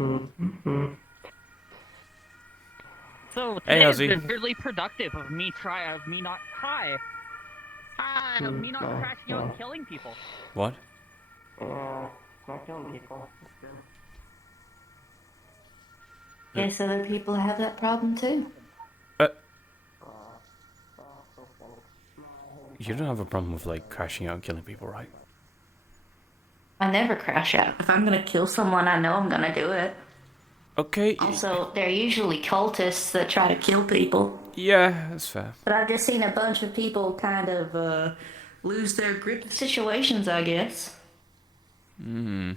Mm-hmm. So Hey, today has Ozzy. been really productive of me of me not crashing out and killing people. What? Yeah, not killing people. It's good. Guess other people have that problem too. Uh, So funny. you don't have a problem with, like, crashing out and killing people, right? I never crash out. If I'm gonna kill someone, I know I'm gonna do it. Okay. Also, they're usually cultists that try to kill people. Yeah, that's fair. But I've just seen a bunch of people kind of lose their grip of situations, I guess. Hmm.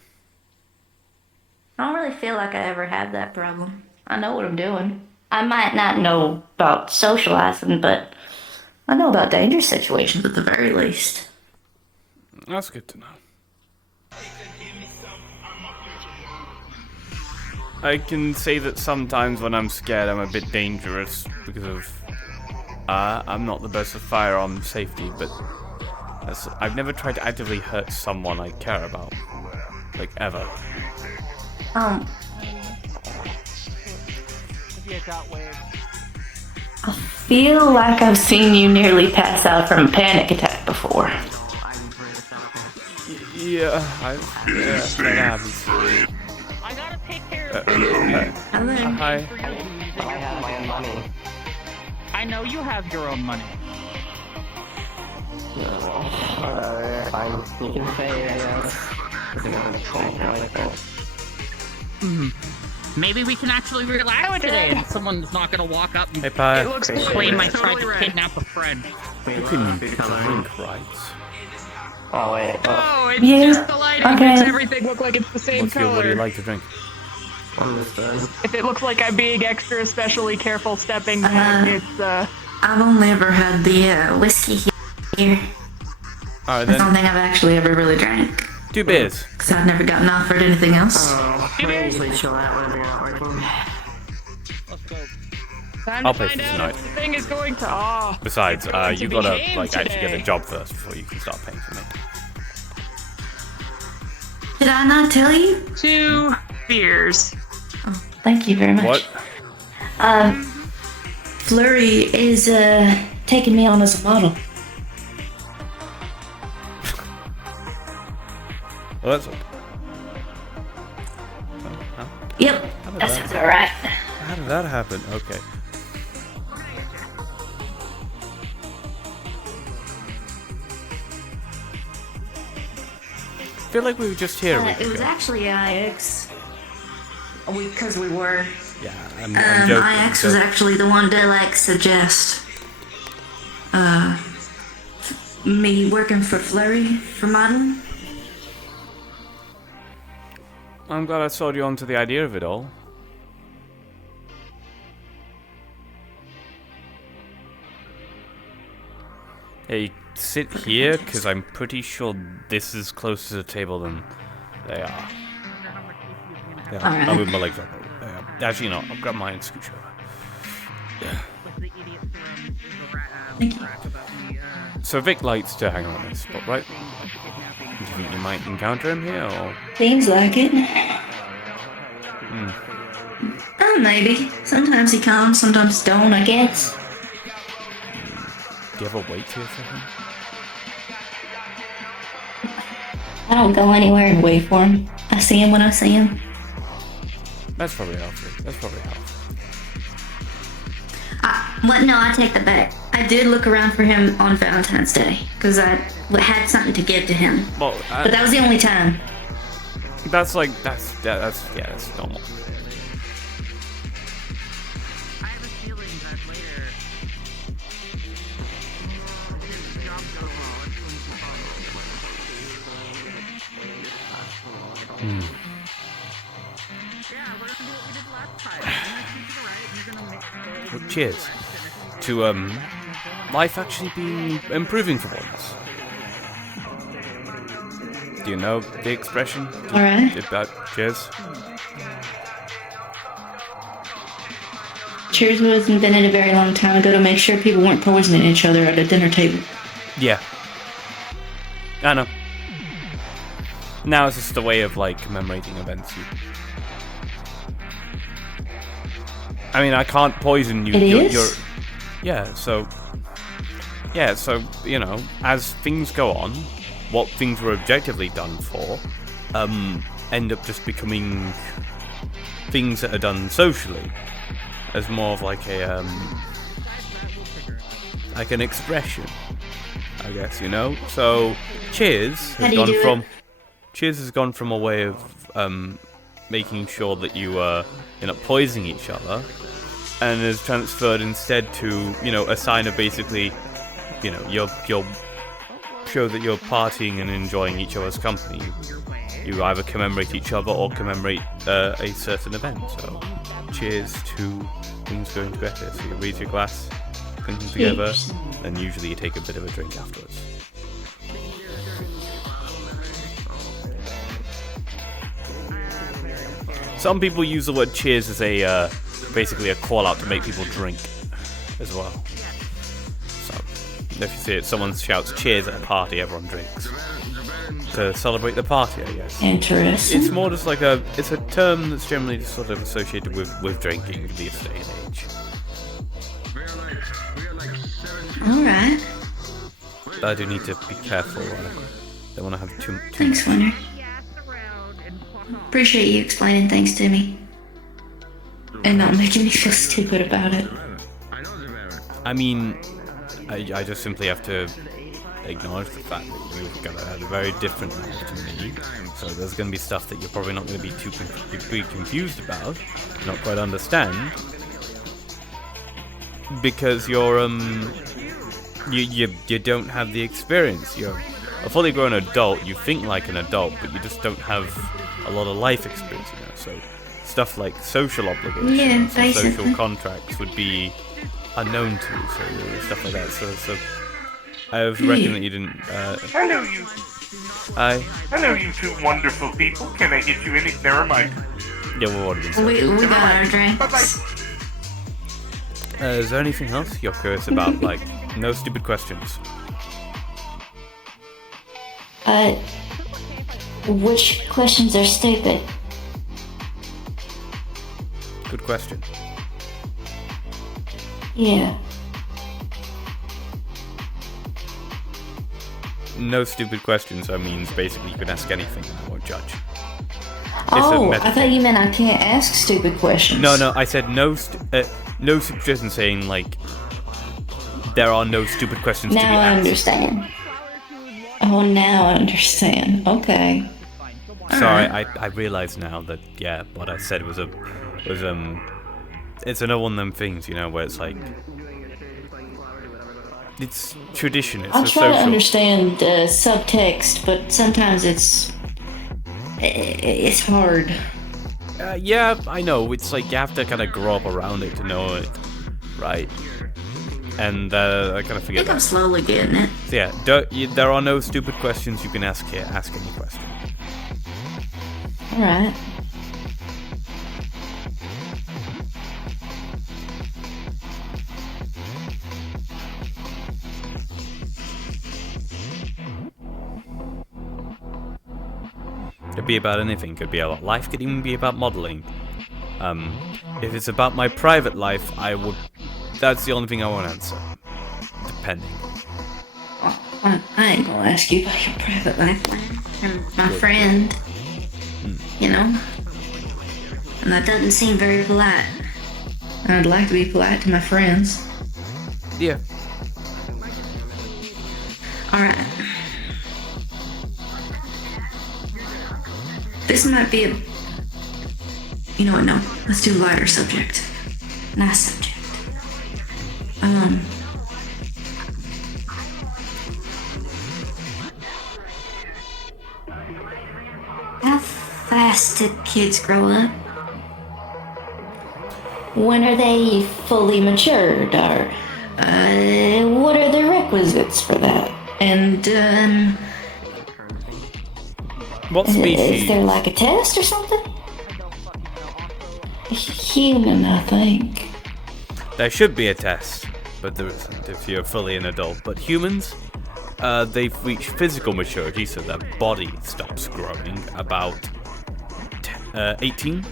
I don't really feel like I ever have that problem. I know what I'm doing. I might not know about socializing, but I know about dangerous situations at the very least. That's good to know. I can say that sometimes when I'm scared, I'm a bit dangerous because of I'm not the best with firearm safety, but I've never tried to actively hurt someone I care about, like ever. Maybe I got weird. I feel like I've seen you nearly pass out from a panic attack before. Yeah, that happens. I gotta take care of Hi. I have my own money. I know you have your own money. Fine. You can say it, I guess. Maybe we can actually relax today and someone's not gonna walk up and Hey, Pi. it looks claim I tried to kidnap a friend. You can drink, right? Oh, wait. Oh, it's Yeah, just the lighting okay. makes everything look like it's the same What do you color. like to drink? Understood. If it looks like I'm being extra especially careful stepping back, it's I've only ever had the whiskey here. Alright That's the only then, thing I've actually ever really drank. 2 beers. Because I've never gotten offered anything else. Oh, I usually chill out whenever you're not working. let's go. Time I'll to pay find for out tonight. if the thing is going to Besides, going to you be gotta named like actually get today. a job first before you can start paying for me. Did I not tell you? 2 beers. Thank you very much. What? Flurry is taking me on as a model. Well, that's okay. Yep, that sounds alright. How did that happen? Okay. I feel like we were just here. a week It was ago. actually IX. Because we were. Yeah, I'm joking. IX was actually the one to like suggest me working for Flurry for modeling. I'm glad I sold you onto the idea of it all. Hey, sit here, because I'm pretty sure this is closer to the table than they are. Yeah, Alright. I'll move my legs up. Actually, no, I'll grab mine and scooch over. Thank you. So Vic likes to hang around this spot, right? Do you think you might encounter him here, or...? Seems like it. Maybe. Sometimes he comes, sometimes don't, I guess. Do you ever wait here for him? I don't go anywhere and wait for him. I see him when I see him. That's probably healthy. That's probably healthy. No, I take that back. I did look around for him on Valentine's Day, because I had something to give to him. Well, But that was the only time. that's like, that's normal. I have a feeling that later. Yeah, we're gonna do what we did last time. I'm gonna keep to the right, and you're gonna make Well, cheers. To, life actually being improving for once. Do you know the expression? Alright. About cheers? Cheers was invented a very long time ago to make sure people weren't poisoning each other at a dinner table. Yeah. I know. Now it's just a way of, like, commemorating events you I mean, I can't poison you. It You're, is? you're, yeah. So you know, as things go on, what things were objectively done for, end up just becoming things that are done socially, as more of like a like an expression, I guess, you know. So Cheers How has do you gone do from it? Cheers has gone from a way of making sure that you're not poisoning each other, and has transferred instead to, you know, a sign of basically, you know, you'll show that you're partying and enjoying each other's company. You either commemorate each other or commemorate a certain event. So cheers to things going better. So you raise your glass, clink them together, Cheers. and usually you take a bit of a drink afterwards. Some people use the word cheers as a basically a call out to make people drink as well. So if you see it, someone shouts cheers at a party, everyone drinks to celebrate the party, I guess. Interesting. It's more just like it's a term that's generally just sort of associated with drinking these day and age. Alright. But I do need to be careful. Don't want to have too Thanks, Winter. Appreciate you explaining things to me. And not making me feel stupid about it. I mean, I just simply have to acknowledge the fact that you've got a very different life to me. So there's going to be stuff that you're probably not going to be too confused about, not quite understand, because you're you don't have the experience. You're a fully grown adult. You think like an adult, but you just don't have a lot of life experience. You know, so stuff like social obligations, Yeah, and basically. social contracts would be unknown to you. So stuff like that. So I was reckon that you didn't. Hello, you. I Hello, you two wonderful people. Can I get you any? Never mind. yeah, we've already been. We got our drinks. Bye-bye. Is there anything else you're curious about? Like, no stupid questions. Which questions are stupid? Good question. Yeah. No stupid questions. That means basically you can ask anything and I won't judge. Oh, metaphor. I thought you meant I can't ask stupid questions. No, I said no suggestion saying, like, there are no stupid questions to be Now I asked. understand. Oh, now I understand. Okay. Sorry, I realize now that, yeah, what I said was it's another one of them things, you know, where it's like, it's tradition, it's I'll a try to social. understand subtext, but sometimes it's hard. Yeah, I know, it's like you have to kind of grow up around it to know it, right? And I kind of I forget think I'm that. slowly getting it. So yeah, there are no stupid questions you can ask here. Ask any question. All right. Could be about anything. Could be about life. Could even be about modeling. If it's about my private life, that's the only thing I won't answer. Depending. I ain't gonna ask you about your private life, and my friend. You know? And that doesn't seem very polite. I'd like to be polite to my friends. Yeah. Alright. This might be a... You know what, no. Let's do a lighter subject. Nice subject. How fast did kids grow up? When are they fully matured? Or, what are the requisites for that? And, What is species? there like a test or something? Human, I think. There should be a test, but there isn't if you're fully an adult. But humans, they've reached physical maturity, so their body stops growing about 18.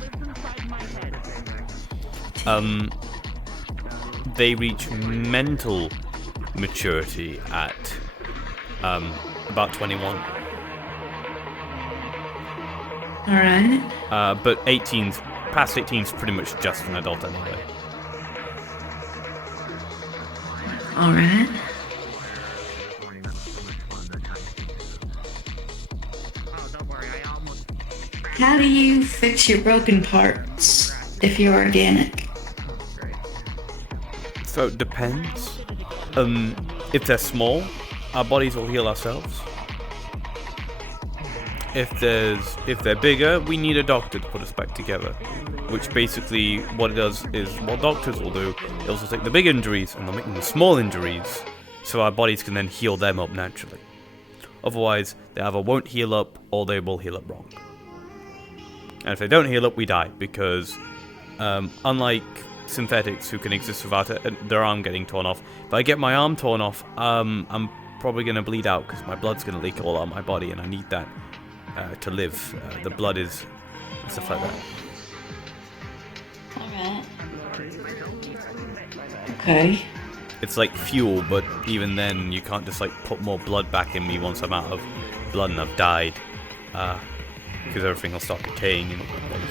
they reach mental maturity at about 21. Alright. But past 18 is pretty much just an adult anyway. Alright. Oh, don't worry, I almost. How do you fix your broken parts if you're organic? So it depends. If they're small, our bodies will heal ourselves. If they're bigger, we need a doctor to put us back together. Which basically, what it does is, what doctors will do, they'll also take the big injuries and they'll make them the small injuries, so our bodies can then heal them up naturally. Otherwise, they either won't heal up or they will heal up wrong. And if they don't heal up, we die, because unlike synthetics who can exist without their arm getting torn off, if I get my arm torn off, I'm probably going to bleed out because my blood's going to leak all out of my body, and I need that to live. The blood is stuff like that. Alright. Okay. It's like fuel, but even then, you can't just like put more blood back in me once I'm out of blood and I've died, because everything will start decaying, and you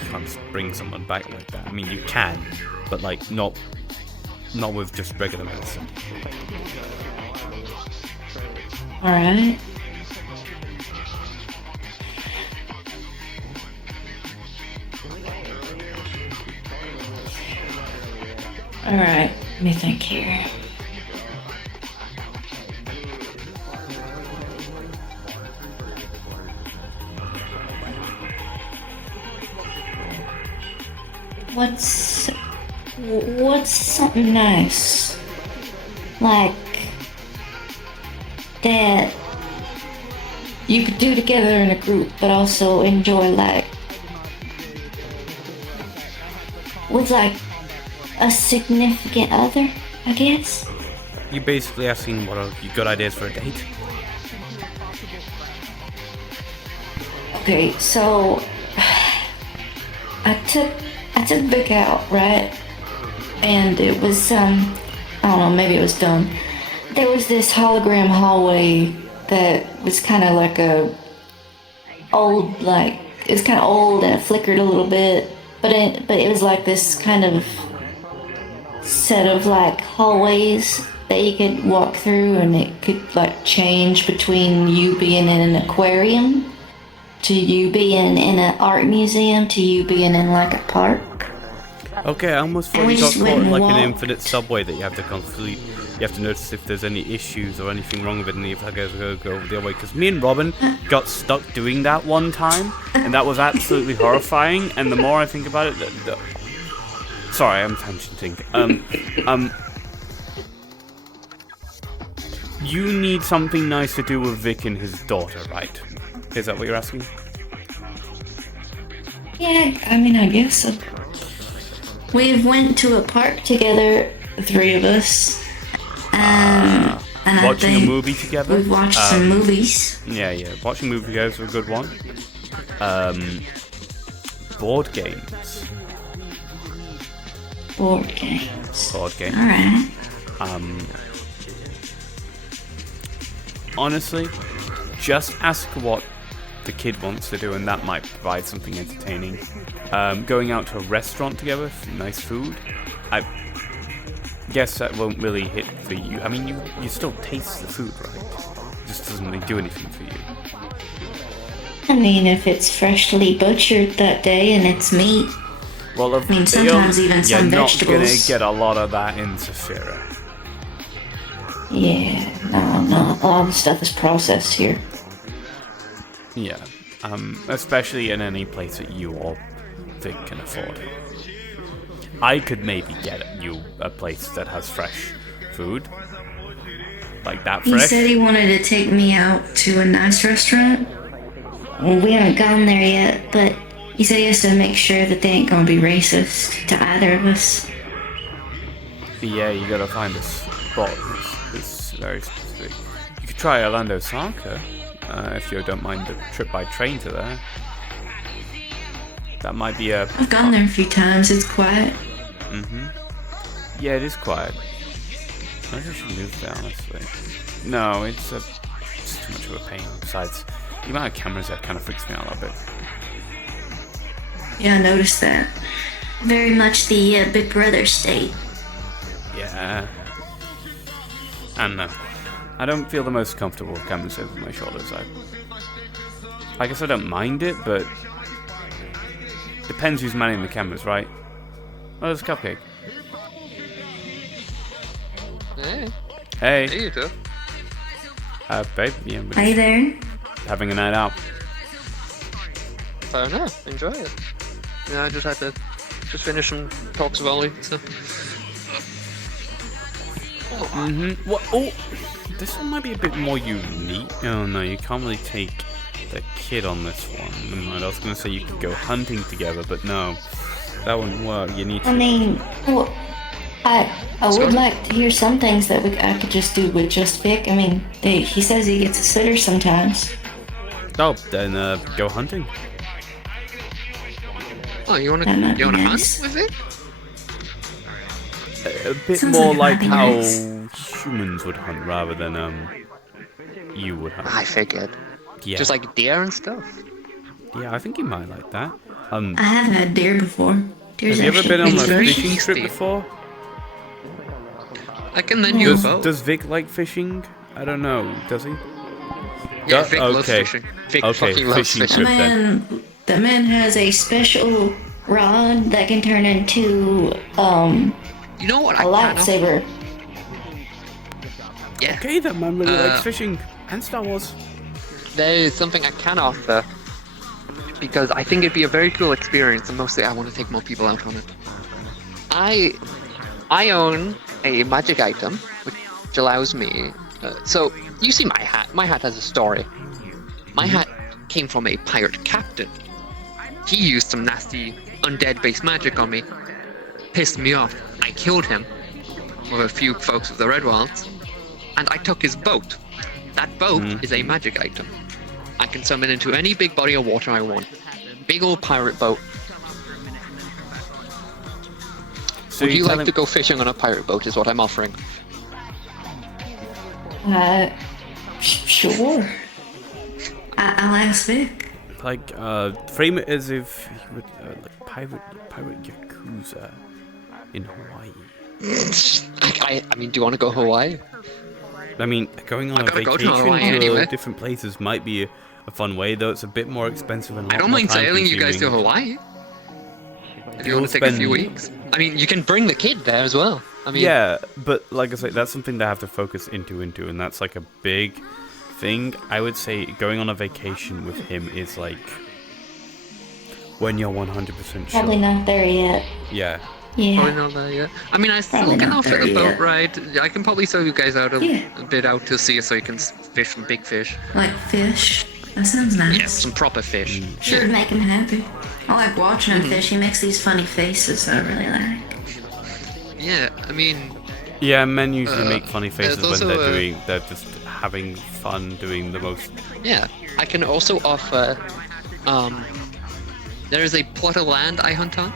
can't just bring someone back like that. I mean, you can, but like not with just regular medicine. Alright. Alright, let me think here. What's something nice? Like that you could do together in a group, but also enjoy, like with like a significant other, I guess. You basically asking what are your good ideas for a date? Okay, so I took Vic out, right? And it was I don't know, maybe it was dumb. There was this hologram hallway that was kind of like it was kind of old and it flickered a little bit, but it was like this kind of set of like hallways that you could walk through, and it could like change between you being in an aquarium to you being in an art museum to you being in like a park. Okay, I almost thought we you got just went caught and like an walked. infinite subway that you have to complete. You have to notice if there's any issues or anything wrong with it, and you have to go the other way. Because me and Robin got stuck doing that one time, and that was absolutely horrifying. And the more I think about it, sorry, I'm tangenting. You need something nice to do with Vic and his daughter, right? Is that what you're asking? Yeah, I mean, I guess so. We went to a park together, the three of us. And Watching I a think movie together? we've watched some movies. Yeah. Watching movie together is a good one. Board games. Board games. Board games. Alright. Honestly, just ask what the kid wants to do, and that might provide something entertaining. Going out to a restaurant together for nice food, I guess that won't really hit for you. I mean, you still taste the food, right? It just doesn't really do anything for you. I mean, if it's freshly butchered that day and it's meat. Well, I mean, sometimes even some you're not vegetables. gonna get a lot of that in Saphira. Yeah, no, all the stuff is processed here. Yeah, especially in any place that you or Vic can afford. I could maybe get you a place that has fresh food. Like that He fresh. said he wanted to take me out to a nice restaurant. Well, we haven't gone there yet, but he said he has to make sure that they ain't gonna be racist to either of us. Yeah, you gotta find a spot that's very specific. You could try Orlando Soccer, if you don't mind the trip by train to there. That might be a... I've gone there a few times, it's quiet. Yeah, it is quiet. I just should move there, honestly. No, it's too much of a pain. Besides, the amount of cameras that kind of freaks me out a little bit. Yeah, I noticed that. Very much the Big Brother state. Yeah. I don't know. I don't feel the most comfortable with cameras over my shoulders. I guess I don't mind it, but depends who's manning the cameras, right? Oh, there's a cupcake. Hey. Hey. Hey, you two. Babe. Yeah, we're Hey just there. having a night out. Fair enough. Enjoy it. Yeah, I just had to finish some talks of Ollie. So. What? Oh, this one might be a bit more unique. Oh no, you can't really take the kid on this one. Never mind, I was gonna say you could go hunting together, but no, that wouldn't work. You need to. I mean, well, I would like to hear some things that I could just do with just Vic. I mean, he says he gets a sitter sometimes. Oh, then go hunting. Oh, you wanna That might be hunt nice. with it? A bit Sounds more like like it might how be nice. humans would hunt rather than you would hunt. I figured. Yeah. Just like deer and stuff. Yeah, I think you might like that. I have had deer before. Deer's Have you ever actually been on a pretty good. fishing trip tasty. before? I can lend you a boat. Does Vic like fishing? I don't know. Does he? Yeah, Vic loves okay. fishing. Vic Okay, fucking loves fishing fishing. trip. That man has a special rod that can turn into You know what a I kind of... lightsaber. Yeah. Okay, that man really likes fishing and Star Wars. There is something I can offer. Because I think it'd be a very cool experience, and mostly I want to take more people out on it. I own a magic item, which allows me... so, you see my hat. My hat has a story. My hat came from a pirate captain. He used some nasty undead-based magic on me. Pissed me off. I killed him with a few folks of the Red Wilds, and I took his boat. That boat is a magic item. I can summon into any big body of water I want. Big old pirate boat. So Would you like telling- to go fishing on a pirate boat is what I'm offering. Sure. I'll ask Vic. Like, frame it as if you would, like, pirate Yakuza in Hawaii. I mean, do you want to go Hawaii? I mean, going on a gotta go to vacation Hawaii to anyway. different places might be a fun way, though it's a bit more expensive and a I lot don't more mind sailing you guys to time-consuming. Hawaii. If you You'll want to take a few spend- weeks. I mean, you can bring the kid there as well. I mean, Yeah, but like I say, that's something they have to focus into, and that's like a big thing. I would say going on a vacation with him is like when you're 100% sure. Probably not there yet. Yeah. Yeah. probably not there yet. I mean, I still Probably can not offer there the boat yet. ride. I can probably sell you guys out a Yeah. bit out to sea so you can fish some big fish. Like fish. That sounds nice. Yeah, some proper fish. Sure would make him happy. I like watching him fish. He makes these funny faces I really like. Yeah, I mean, Yeah, men usually make funny faces there's when also, they're just having fun doing the most. yeah. I can also offer, there is a plot of land I hunt on.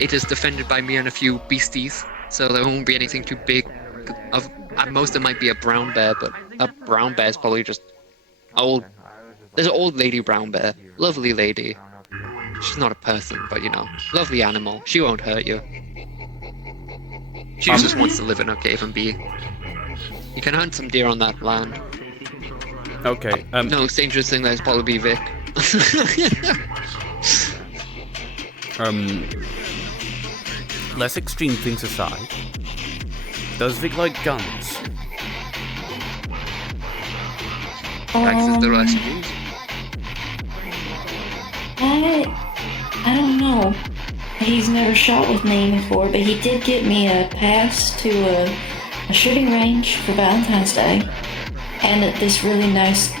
It is defended by me and a few beasties, so there won't be anything too big. At most, it might be a brown bear, but a brown bear is probably just old. There's an old lady brown bear, lovely lady. She's not a person, but you know, lovely animal. She won't hurt you. She just wants to live in her cave and be. You can hunt some deer on that land. Okay. No, most dangerous thing there's probably be Vic. Less extreme things aside, does Vic like guns? Access the rest. I don't know. He's never shot with me before, but he did get me a pass to a shooting range for Valentine's Day. And at this really nice,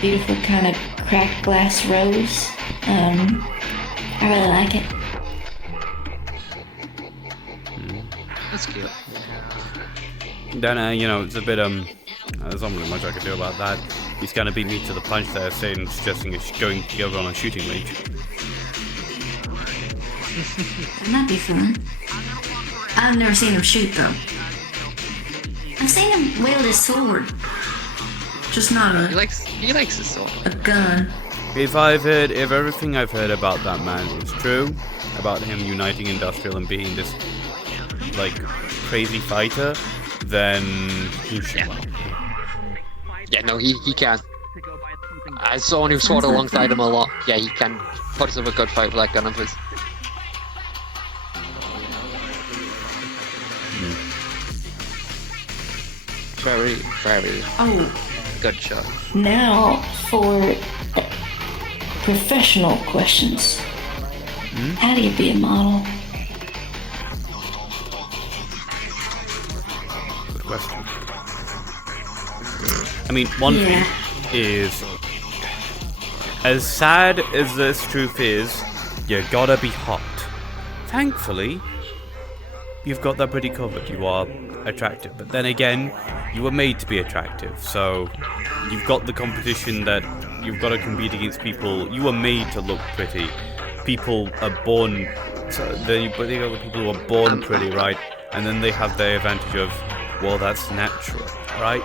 beautiful kind of cracked glass rose. I really like it. That's cute. Then, you know, it's a bit, there's not really much I can do about that. He's kind of beat me to the punch there, suggesting it's going together on a shooting range. That might be fun. I've never seen him shoot though. I've seen him wield his sword. Just not He likes his sword. a gun. If everything I've heard about that man is true, about him uniting Industrial and being this, like, crazy fighter, then he should. Yeah, no, he can. As someone who's fought alongside him a lot, yeah, he can put us up a good fight with that gun of his. Very, very Oh, good shot. now for professional questions. How do you be a model? Good question. I mean, one thing is, as sad as this truth is, you gotta be hot. Thankfully, you've got that pretty covered. You are attractive, but then again, you were made to be attractive. So you've got the competition that you've got to compete against people. You were made to look pretty. People are born. But the other people who are born pretty, right? And then they have the advantage of, well, that's natural, right?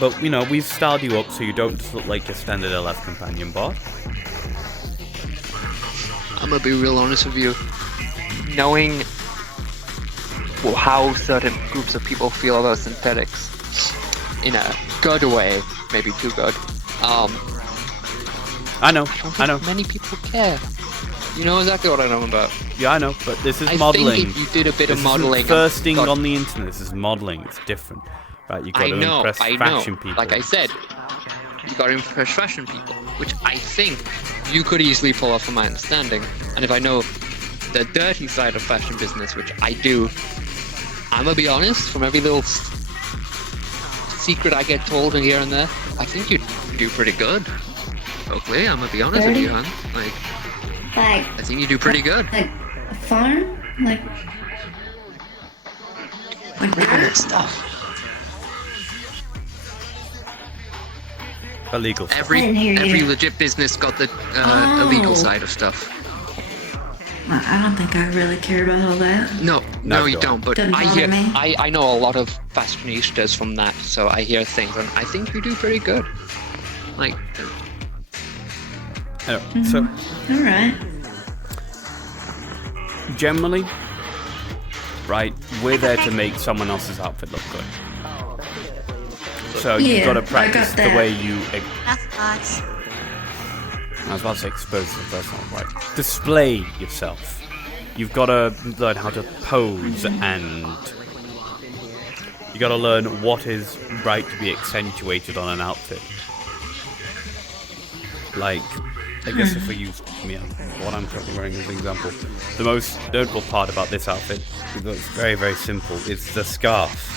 But you know, we've styled you up so you don't just look like your standard LF companion bot. I'm gonna be real honest with you. Knowing how certain groups of people feel about synthetics, in a good way, maybe too good. I know. I don't think many people care. You know exactly what I know about. Yeah, I know, but this is I modeling. think if you did a bit of This modeling, isn't thirsting on the internet. This is modeling. It's different, right? You got to impress fashion people. Like I said, you got to impress fashion people, which I think you could easily pull off from my understanding. And if I know the dirty side of fashion business, which I do, I'm gonna be honest. From every little secret I get told here and there, I think you do pretty good. Oakley, I'm gonna be honest with you, hon. Like, I think you do pretty good. Like a farm? Like Legal stuff. Illegal stuff. Every legit business got the illegal side of stuff. I don't think I really care about all that. No, you don't. But Doesn't bother me. I know a lot of fashionistas from that, so I hear things, and I think you do pretty good. Like, Anyway, so All right. generally, right, we're there to make someone else's outfit look good. So you've Yeah, got to I practice got the that. way you. That's nice. I was about to say expose yourself, that's not right. Display yourself. You've got to learn how to pose, and you got to learn what is right to be accentuated on an outfit. Like, I guess if we use what I'm currently wearing as an example, the most notable part about this outfit, because it's very, very simple, is the scarf.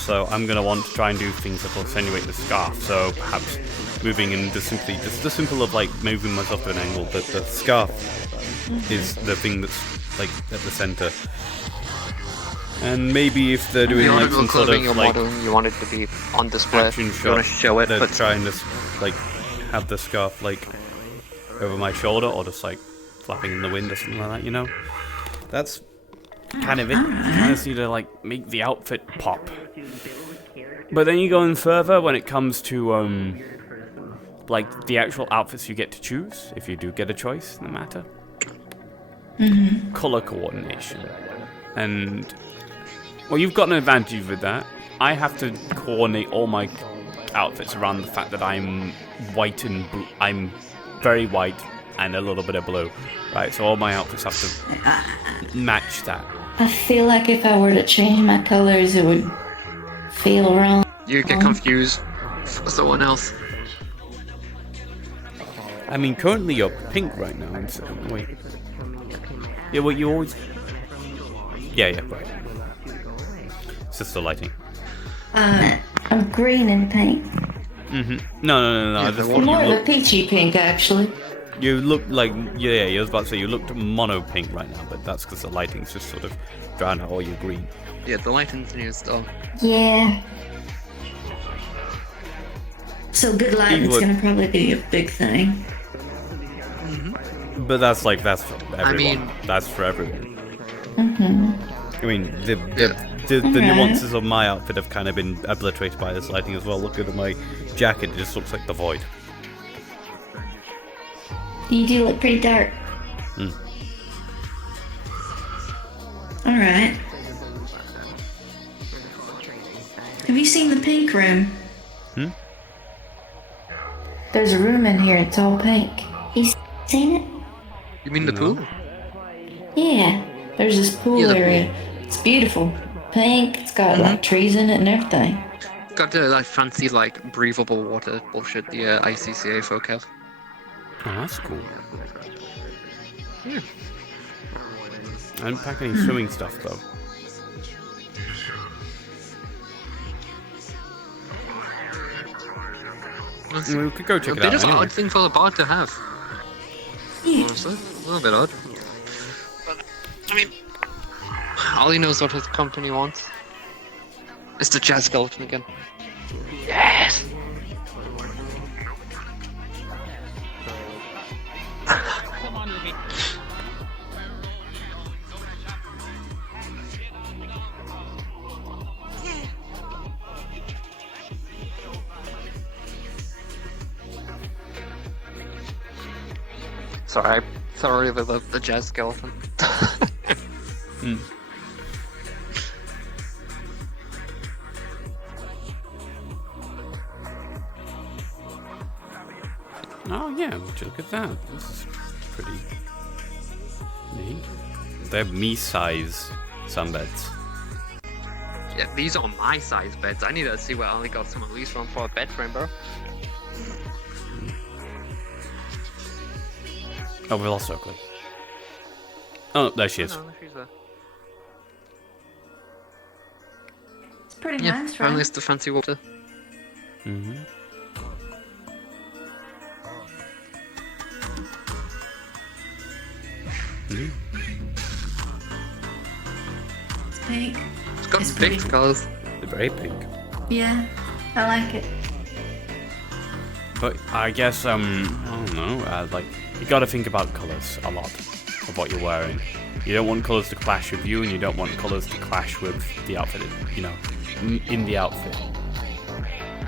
So I'm going to want to try and do things that will accentuate the scarf. So perhaps moving in just the simple of like moving myself to an angle, but the scarf is the thing that's like at the center. And maybe if they're doing the like article some sort clothing of you're like modeling, you want it to be on display. action You shot, want to show it, they're but trying to like have the scarf like over my shoulder or just like flapping in the wind or something like that, you know? That's kind of it. You kind of need to like make the outfit pop. But then you go in further when it comes to like the actual outfits you get to choose, if you do get a choice in the matter. Color coordination. And well, you've got an advantage with that. I have to coordinate all my outfits around the fact that I'm white and I'm very white and a little bit of blue, right? So all my outfits have to match that. I feel like if I were to change my colors, it would feel wrong. you get confused for someone else. I mean, currently you're pink right now. And so, wait. Yeah, well, you always. Yeah, right. It's just the lighting. I'm green and pink. No. Yeah, I just the thought More you of a look. peachy pink, actually. You look like yeah. I was about to say you looked mono pink right now, but that's because the lighting's just sort of drowned out all your green. Yeah, the lighting's new still. Yeah. So good lighting's would- gonna probably be a big thing. But that's for everyone. mean- That's for everyone. Mm-hmm. I mean, the nuances of my outfit have kind of been obliterated by this lighting as well. Look at my jacket; it just looks like the void. You do look pretty dark. Hmm. Alright. Have you seen the pink room? There's a room in here. It's all pink. You seen it? You mean the pool? Yeah. There's this pool Yeah, the area. It's beautiful. Pink. It's got like trees in it and everything. Got the like fancy like breathable water bullshit the ICCA folk have. Oh, that's cool. Yeah. I didn't pack any swimming stuff though. I mean, we could go check A it out. bit of an Anyway. odd thing for the bar to have. Honestly, a little bit odd. But, I mean, all he knows what his company wants. It's the jazz skeleton again. Yes! Come on, Ruby. Sorry, sorry about the jazz skeleton. Oh yeah, would you look at that? This is pretty neat. They're me-size sunbeds. Yeah, these are my size beds. I need to see where I only got some of these from for a bed frame, bro. Oh, we lost Oakley. Oh, there she is. No, she's there. It's pretty Yeah, nice, apparently right? it's the fancy water. Mm-hmm. It's pink. It's got It's pink pretty. colours. They're very pink. Yeah, I like it. But I guess, I don't know, like, you gotta think about colours a lot of what you're wearing. You don't want colours to clash with you, and you don't want colours to clash with the outfit, you know, in the outfit.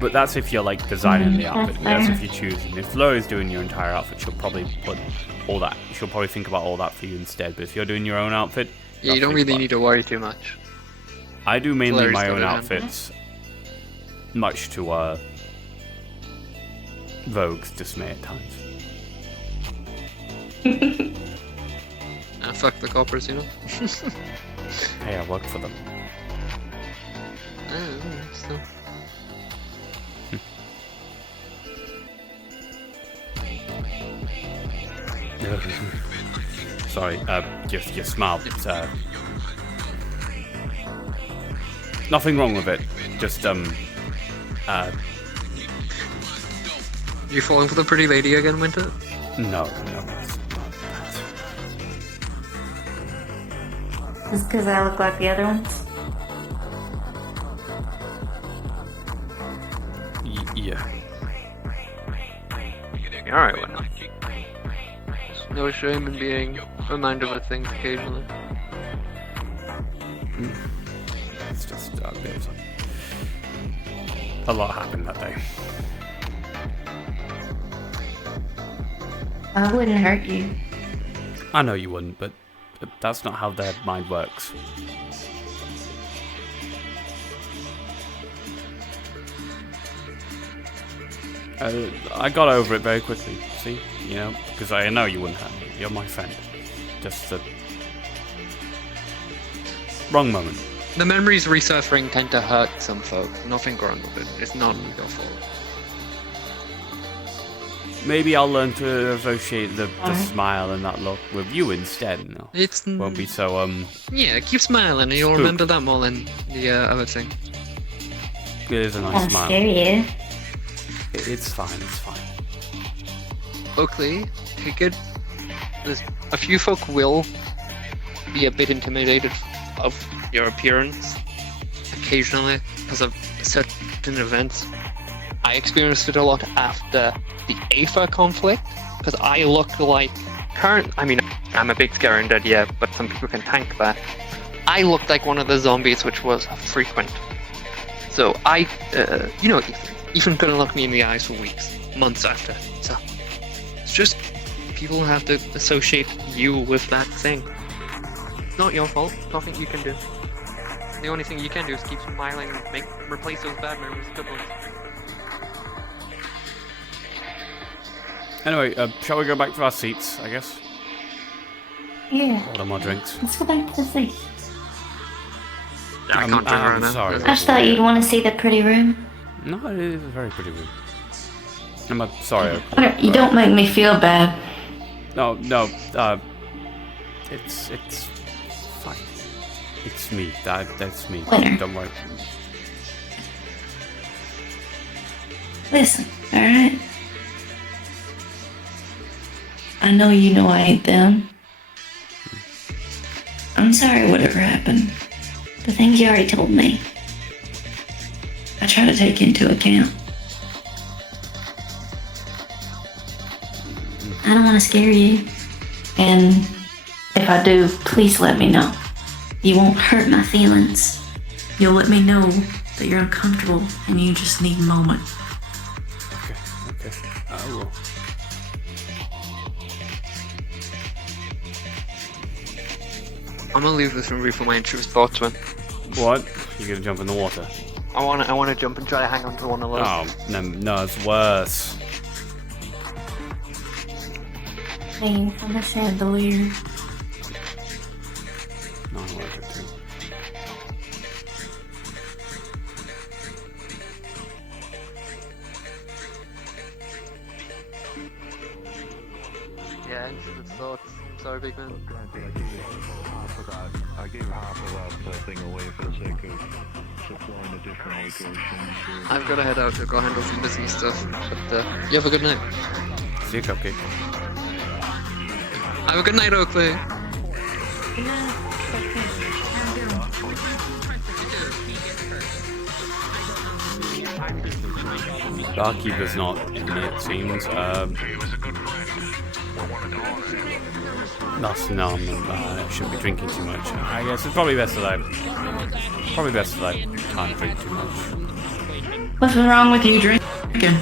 But that's if you're, like, designing the outfit. That's if you're choosing. If Laura's doing your entire outfit, she'll probably put all that, she'll probably think about all that for you instead. But if you're doing your own outfit, Yeah, you don't really need to worry too much. I do mainly Larry's my got own it, outfits, much to, Vogue's dismay at times. Fuck the coppers, you know? Hey, I work for them. So. Sorry, your smile. It's, nothing wrong with it. Just, You falling for the pretty lady again, Winter? no, it's not that. Just because I look like the other ones? Yeah. Alright, why not? There's no shame in being reminded of things occasionally. It's just, a lot happened that day. I wouldn't hurt you. I know you wouldn't, but that's not how their mind works. I got over it very quickly, see? You know, because I know you wouldn't hurt me. You're my friend. Just a wrong moment. The memories resurfacing tend to hurt some folk. Nothing wrong with it. It's not your fault. Maybe I'll learn to associate the smile and that look with you instead. No, It's won't be so yeah. Keep smiling, and you'll Spook. remember that more than the other thing. It is a nice I'll smile. scare you. It's fine. It's fine. Oakley, take it. There's a few folk will be a bit intimidated of your appearance occasionally because of certain events. I experienced it a lot after the Aether conflict because I looked like I mean, I'm a big scare undead, yeah, but some people can tank that. I looked like one of the zombies, which was frequent. So Ethan couldn't look me in the eyes for weeks, months after. So it's just people have to associate you with that thing. It's not your fault. Nothing you can do. The only thing you can do is keep smiling and replace those bad memories with good ones. Anyway, shall we go back to our seats, I guess? Yeah. Order more drinks. Let's go back to the seat. I can't turn around now. Sorry. I just thought you'd want to see the pretty room. No, it is a very pretty room. I'm sorry. You don't make me feel bad. No, it's fine. It's me. That's me. Winner. Don't worry. Listen, alright? I know you know I ain't them. I'm sorry whatever happened. The things you already told me. I try to take into account. I don't want to scare you. And if I do, please let me know. You won't hurt my feelings. You'll let me know that you're uncomfortable and you just need a moment. Okay. I will. I'm gonna leave this room for my intrusive thoughts, man. What? You gonna jump in the water? I wanna jump and try to hang on to one of those. Oh, no, it's worse. Hanging from the chandelier. No, I want to. Yeah, intrusive thoughts. Sorry, big man. I gave half of that thing away for the sake of supplying a different location. I've got to head out to go handle some business stuff, but you have a good night. See you, Cupcake. Have a good night, Oakley. Barkeeper's not in it, it seems. I shouldn't be drinking too much. I guess it's probably best that I can't drink too much. What's wrong with you drinking?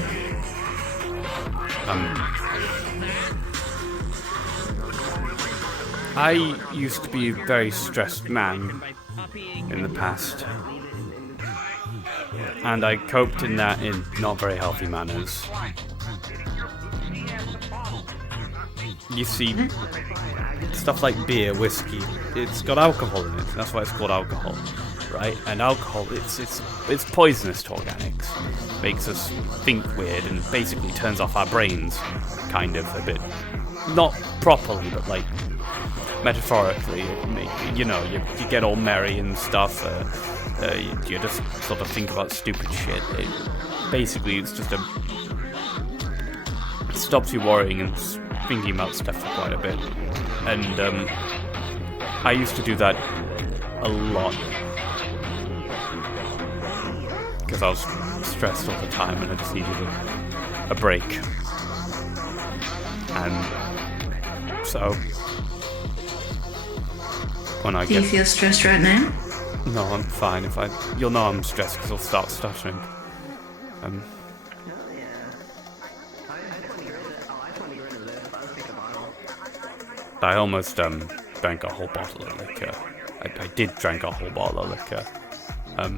I used to be a very stressed man in the past. And I coped in that in not very healthy manners. You see, stuff like beer, whiskey, it's got alcohol in it. That's why it's called alcohol, right? And alcohol, it's poisonous to organics. Makes us think weird and basically turns off our brains, kind of a bit. Not properly, but like metaphorically. You get all merry and stuff. You just sort of think about stupid shit. Basically, it's just it stops you worrying and thinking about stuff for quite a bit. And I used to do that a lot because I was stressed all the time and I just needed a break. And so when I Do you feel stressed right now? No, I'm fine. You'll know I'm stressed because I'll start stuttering. I almost drank a whole bottle of liquor. I did drink a whole bottle of liquor. At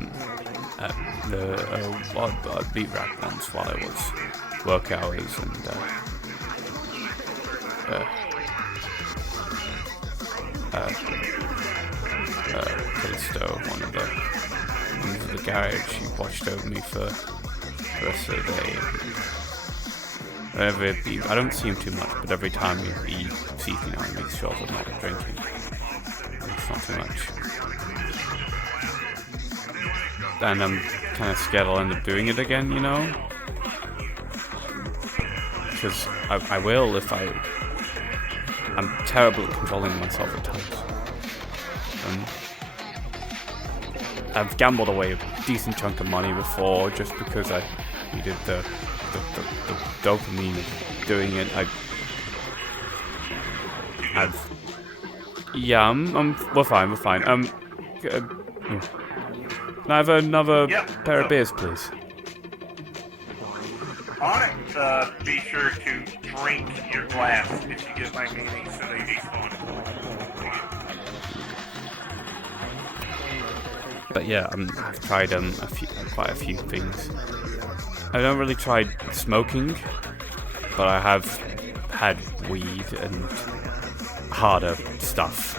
the beat rack once while I was work hours and Callisto, one of the garage, he watched over me for the rest of the day. Whenever I don't see him too much, but every time he sees me now, he makes sure that I'm not drinking. It's not too much. And I'm kind of scared I'll end up doing it again, you know? Because I will if I'm terrible at controlling myself at times. I've gambled away a decent chunk of money before just because I needed the dopamine of doing it. we're fine. Can I have another pair of beers, please? On it, be sure to drink your glass if you get my meaning, so they despawn. But yeah, I've tried quite a few things. I don't really tried smoking, but I have had weed and harder stuff.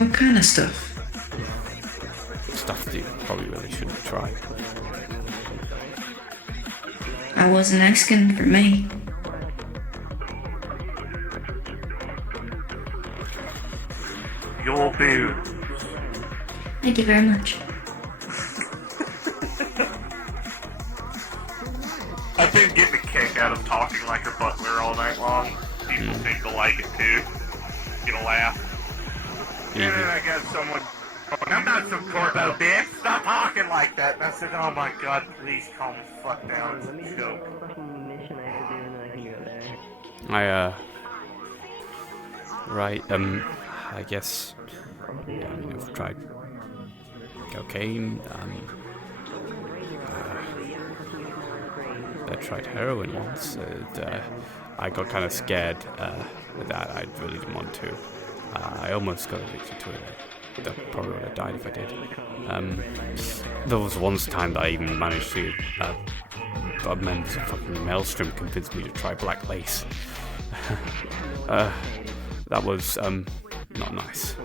What kind of stuff? Stuff that you probably really shouldn't try. I wasn't asking for me. Your boo. Thank you very much. I've been getting a kick out of talking like a butler all night long. People seem to like it too. Get a laugh. And then I got someone, I'm not some corpo bitch, stop talking like that. And I said, oh my god, please calm the fuck down. It's a joke. I guess I've tried cocaine, I tried heroin once, I got kind of scared with that. I really didn't want to. I almost got addicted to it. That probably would have died if I did. There was once time that I even managed to members of fucking Maelstrom convinced me to try black lace. That was not nice.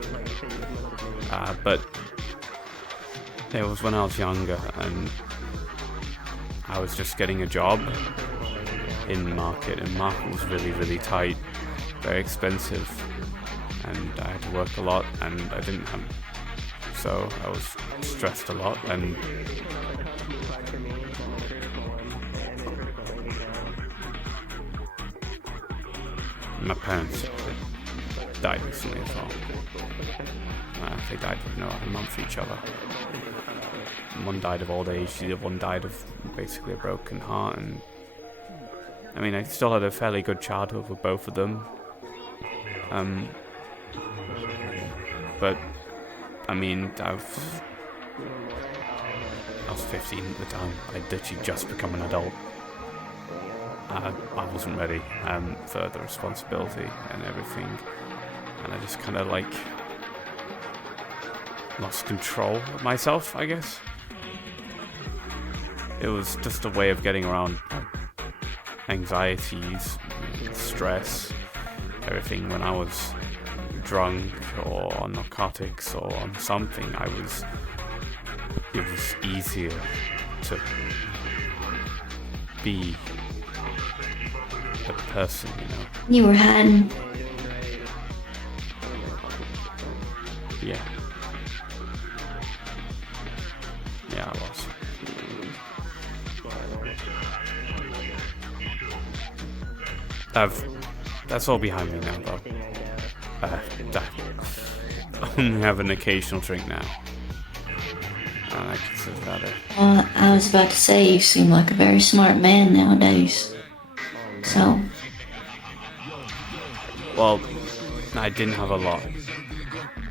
But it was when I was younger and I was just getting a job in market, and market was really, really tight, very expensive, and I had to work a lot, and I didn't have, so I was stressed a lot, and my parents died recently as well. They died within a month each other. One died of old age, the other one died of basically a broken heart, and I mean, I still had a fairly good childhood with both of them. But I mean, I was 15 at the time. I'd literally just become an adult. I wasn't ready for the responsibility and everything, and I just kind of like lost control of myself, I guess. It was just a way of getting around anxieties, stress, everything. When I was drunk or on narcotics or on something, it was easier to be the person, you know. You were hiding. Yeah. Yeah, I was. That's all behind me now, though. I only have an occasional drink now. And I consider that it. I was about to say, you seem like a very smart man nowadays. So. Well, I didn't have a lot.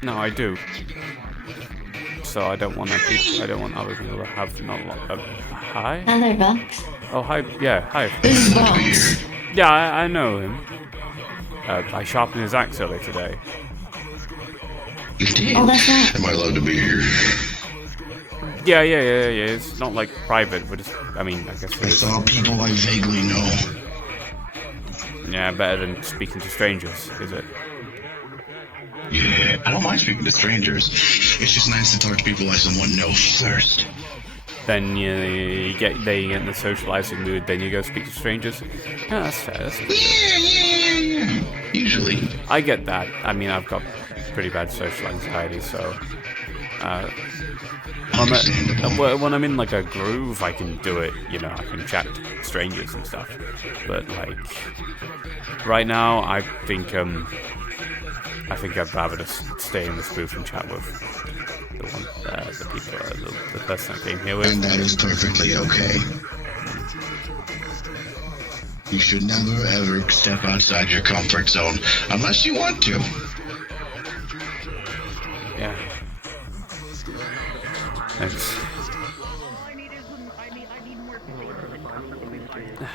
No, I do. So I don't want other people to have not a lot. Hi? Hi there, Box. Oh, hi. Yeah, hi. This is Box. Yeah, I know him. I sharpened his axe earlier today. You did? Oh, that's right. Am I allowed to be here? Yeah. It's not like private. We're just, I guess it I is. saw people I vaguely know. Yeah, better than speaking to strangers, is it? Yeah, I don't mind speaking to strangers. It's just nice to talk to people I somewhat know first. Then you get in the socializing mood, then you go speak to strangers. Yeah, that's fair. That's fair. Yeah. Usually. I get that. I mean, I've got pretty bad social anxiety, so when I'm in like a groove, I can do it. You know, I can chat to strangers and stuff. But like right now, I think I'd rather just stay in this booth and chat with the person I came here with. And that is perfectly okay. You should never ever step outside your comfort zone unless you want to. Yeah. Thanks. All I need is I need more potatoes and chocolate.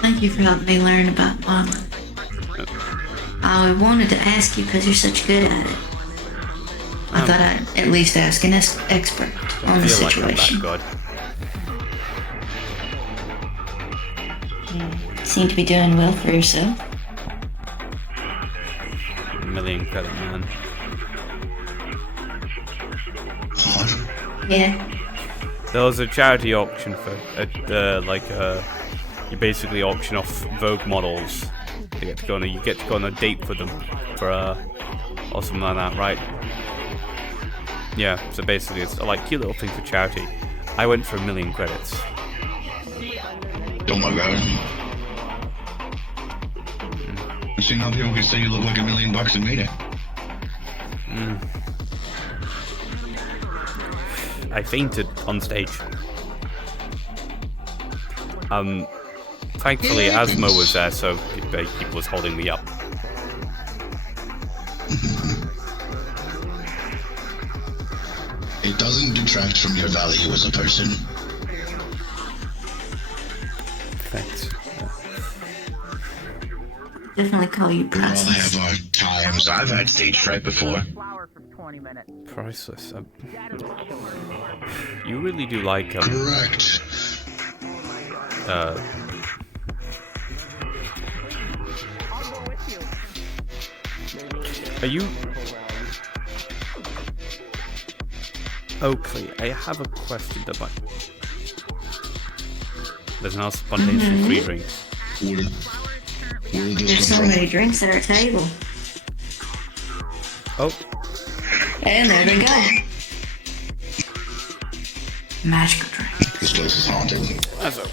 Thank you for helping me learn about modeling. I wanted to ask you because you're such good at it. I thought I'd at least ask an expert on the Feel like I'm situation. that You seem to be doing well for yourself. good. Million credit man. Yeah. There was a charity auction for, you basically auction off Vogue models. You get to go on a date with them for or something like that, right? Yeah. So basically, it's like cute little thing for charity. I went for 1 million credits. Oh my god. I've seen how people can say you look like $1 million and made it. I fainted on stage. Thankfully, Asmo was there, so he was holding me up. It doesn't detract from your value as a person. Thanks. Definitely call you We all priceless. have our times. I've had stage fright before. Flour for 20 minutes. Priceless. You really do like Correct. I'll go with you. Are you... Oakley, I have a question that might... There's now spontaneous free drinks. Where did There's this so come from? many drinks at our table. Oh, And there they go. Magical drink. This place is haunted. that's a...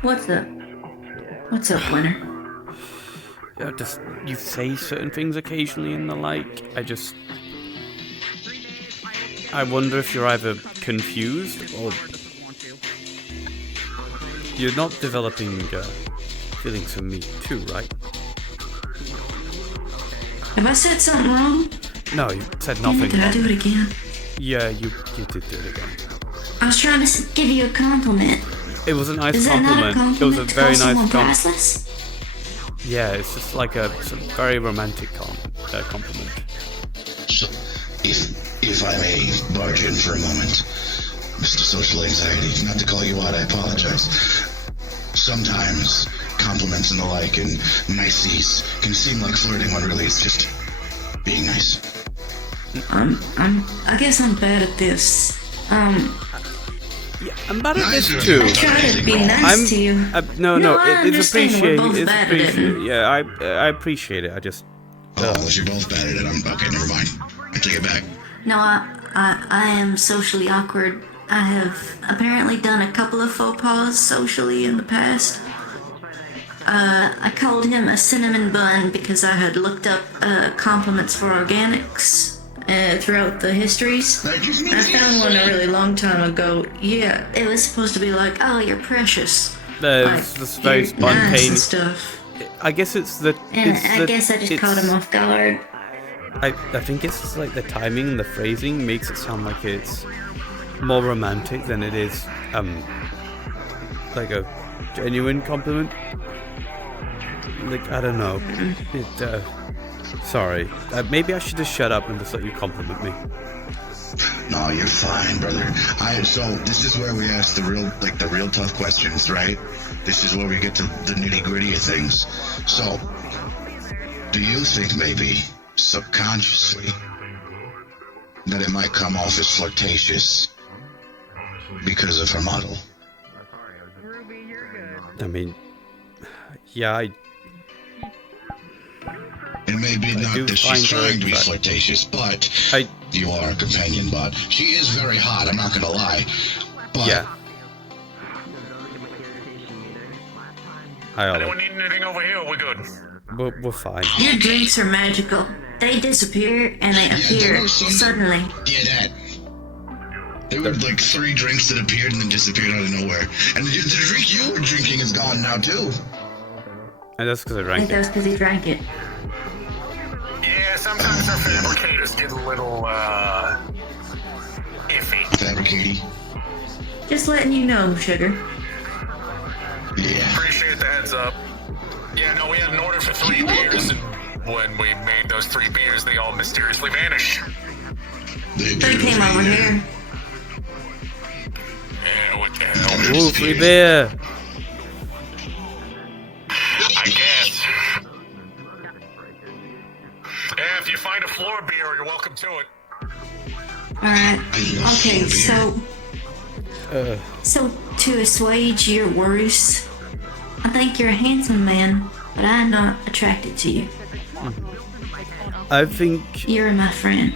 What's up? What's up, winner? Just, you say certain things occasionally and the like. I wonder if you're either confused or you're not developing feelings for me too, right? Have I said something wrong? No, you said Damn nothing it, did I wrong. do it again? Yeah, you did do it again. I was trying to give you a compliment. It was a nice Is that not a compliment. compliment It was a to very call someone nice compliment. priceless? Yeah, it's just like it's a very romantic compliment. So, if I may barge in for a moment, Mr. Social Anxiety, not to call you out, I apologize. Sometimes compliments and the like and niceties can seem like flirting when really it's just being nice. I guess I'm bad at this. Yeah, I'm bad at this too. I try to be nice to you. No, No, I it's understand we're appreciated. both It's bad at it. appreciated. Yeah, I appreciate it. I just Oh, well, you're both bad at it. Okay, never mind. I take it back. No, I am socially awkward. I have apparently done a couple of faux pas socially in the past. I called him a cinnamon bun because I had looked up compliments for organics throughout the histories. I found one a really long time ago. Yeah, it was supposed to be like, oh, you're precious. there's this very You're nice and spontaneous. stuff. I guess it's the. And it's I the- guess I just it's- caught him off guard. I think it's just like the timing and the phrasing makes it sound like it's more romantic than it is like a genuine compliment. Like, I don't know. Sorry. Maybe I should just shut up and just let you compliment me. No, you're fine, brother. So this is where we ask the real tough questions, right? This is where we get to the nitty gritty of things. So, do you think maybe subconsciously that it might come off as flirtatious because of her model? Ruby, you're good. I mean, yeah, It may be do not that she's find her trying to be attract- flirtatious, but I you are a companion bot. She is very hot, I'm not gonna lie. But yeah. Hi, Anyone Ollie. need anything over here? We're good. We're fine. Your drinks are magical. they disappear and they there appear was some- suddenly. Yeah, that. There were like 3 drinks that appeared and then disappeared out of nowhere. And the drink you were drinking is gone now too. And that's because I I drank think that it. was because he drank it. Yeah, sometimes our fabricators get a little, iffy. Fabricati. Just letting you know, Sugar. Yeah. Appreciate the heads up. Yeah, no, we had an order for 3 beers, and when we made those 3 beers, they all mysteriously vanished. They came over here. Yeah, what the hell? Ooh, free beer! I guess. Yeah, if you find a floor beer, you're welcome to it. Alright. Okay, so to assuage your worries, I think you're a handsome man, but I'm not attracted to you. I think You're my friend.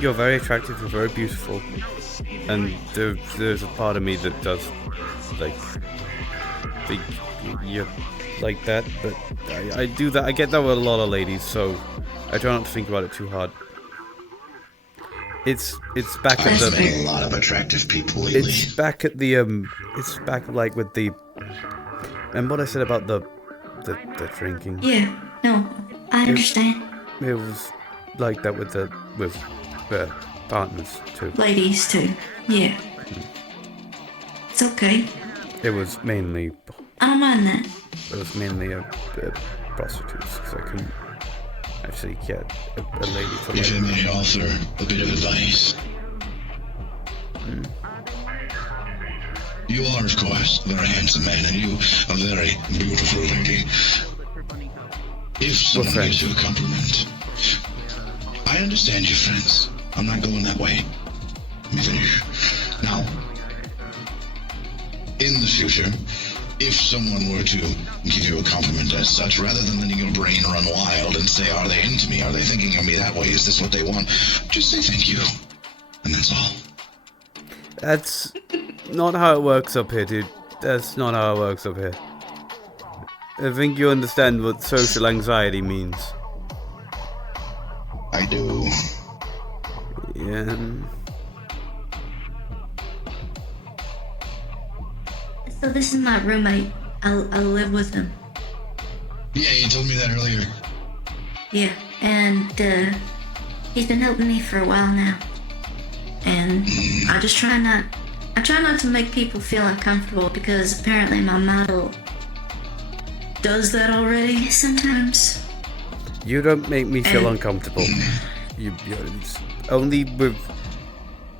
you're very attractive and very beautiful. And there's a part of me that does, like, think you're like that, but I do that. I get that with a lot of ladies, so I try not to think about it too hard. It's back at I've the. met a lot of attractive people lately. It's back at the It's back like with the. And what I said about the drinking. Yeah, no, I understand. It was like that with the partners too. Ladies, too. Yeah. It's okay. It was mainly I don't mind that. prostitutes because I couldn't actually get a lady to If I like. may offer a bit of advice. You are, of course, a very handsome man, and you a very beautiful lady. If someone friends. gives you a compliment, I understand you're friends. I'm not going that way. Let me finish. Now, in the future, if someone were to give you a compliment as such, rather than letting your brain run wild and say, are they into me? Are they thinking of me that way? Is this what they want? Just say thank you. And that's all. That's not how it works up here, dude. That's not how it works up here. I think you understand what social anxiety means. I do. Yeah. So this is my roommate. I live with him. Yeah, you told me that earlier. Yeah, and he's been helping me for a while now. And I try not to make people feel uncomfortable because apparently my model does that already sometimes. You don't make me feel uncomfortable. It's only with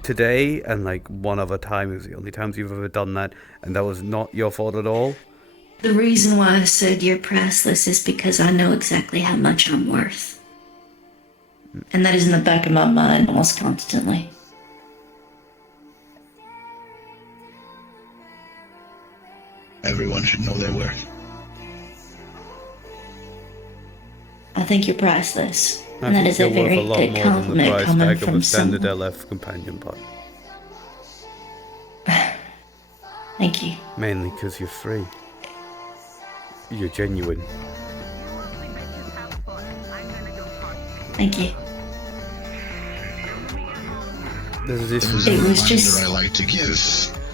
today and like one other time is the only times you've ever done that, and that was not your fault at all. The reason why I said you're priceless is because I know exactly how much I'm worth. And that is in the back of my mind almost constantly. Everyone should know their worth. I think you're priceless. I And that think is a you're worth very a lot good more than the compliment price coming tag of from a standard someone. LF companion pod. Thank you. Mainly because you're free. You're genuine. Thank you. There's this. There's a It was reminder just- I like to give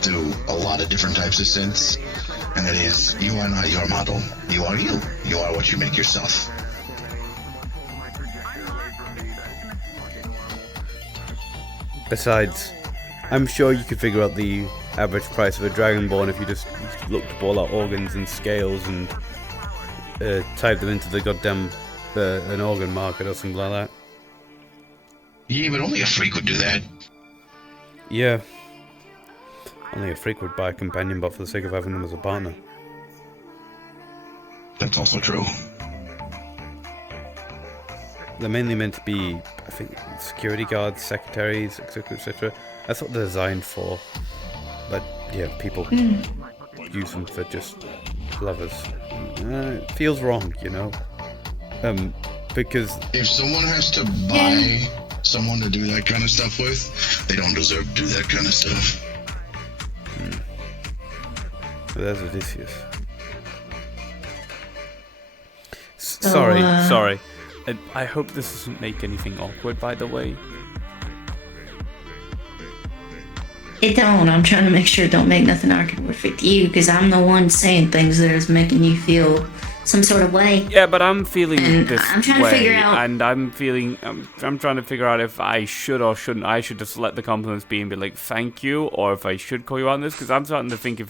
to a lot of different types of synths, and that is, you are not your model. You are you. You are what you make yourself. Besides, I'm sure you could figure out the average price of a Dragonborn if you just looked up all our organs and scales and type them into the goddamn an organ market or something like that. Yeah, but only a freak would do that. Yeah. Only a freak would buy a companion bot for the sake of having them as a partner. That's also true. They're mainly meant to be, I think, security guards, secretaries, etc., etc. That's what they're designed for. But yeah, people use them for just lovers. It feels wrong, you know. Because If someone has to buy someone to do that kind of stuff with, they don't deserve to do that kind of stuff. there's Odysseus. Sorry. I hope this doesn't make anything awkward, by the way. It don't. I'm trying to make sure it don't make nothing awkward with you, because I'm the one saying things that is making you feel some sort of way. Yeah, but I'm feeling And this I'm trying way, to figure out. and I'm trying to figure out if I should or shouldn't. I should just let the compliments be and be like, thank you, or if I should call you on this, because I'm starting to think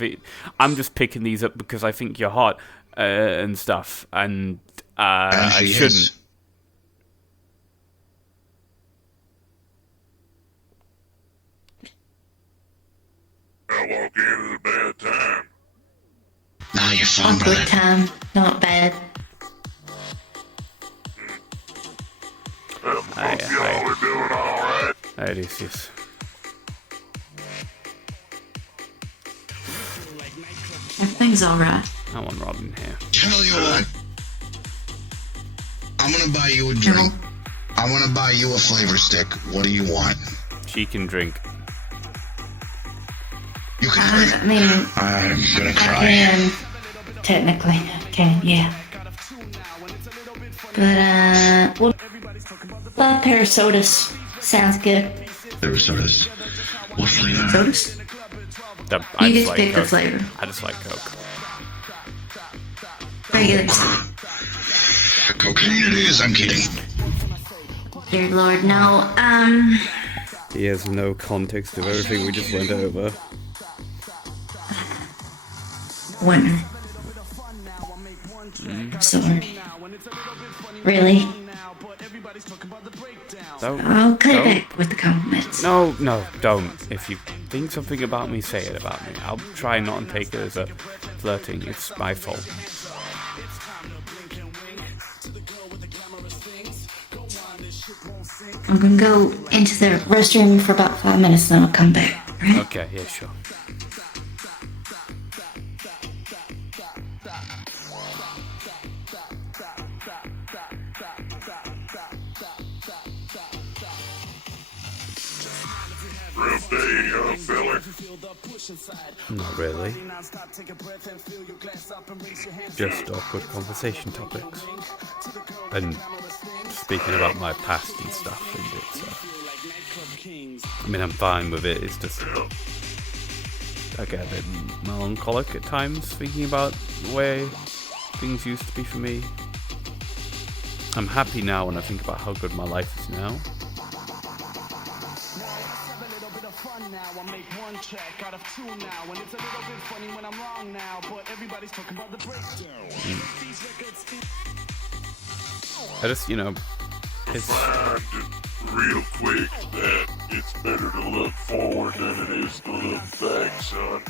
I'm just picking these up because I think you're hot and stuff, and I shouldn't. I walk in at a bad time. No, you're fine, Awkward brother. time. Not bad. Hope y'all are doing alright. It is, yes. Everything's alright. I want Robin here. Tell you what. I'm gonna buy you a drink. I want to buy you a flavor stick. What do you want? She can drink. You can I drink. mean, I'm gonna I cry. can. Technically, I can, yeah. But, well, a pair of sodas. Sounds good. There were sodas. What flavor? Sodas? I You just just like pick the Coke. flavor. I just like Coke. Regular. Cocaine it is. I'm kidding. Dear Lord, no. He has no context of everything we just went over. Winter. I'm sorry. Really? I'll cut it back with the compliments. No, don't. If you think something about me, say it about me. I'll try not to take it as a flirting. It's my fault. I'm gonna go into the restroom for about 5 minutes, then I'll come back. Right? Okay, yeah, sure. Rough day, young fella. Not really. Just awkward conversation topics. And speaking about my past and stuff, and it's, I mean, I'm fine with it, it's just, I get a bit melancholic at times, thinking about the way things used to be for me. I'm happy now when I think about how good my life is now. I just, it's... Find it real quick that it's better to look forward than it is to look back, son.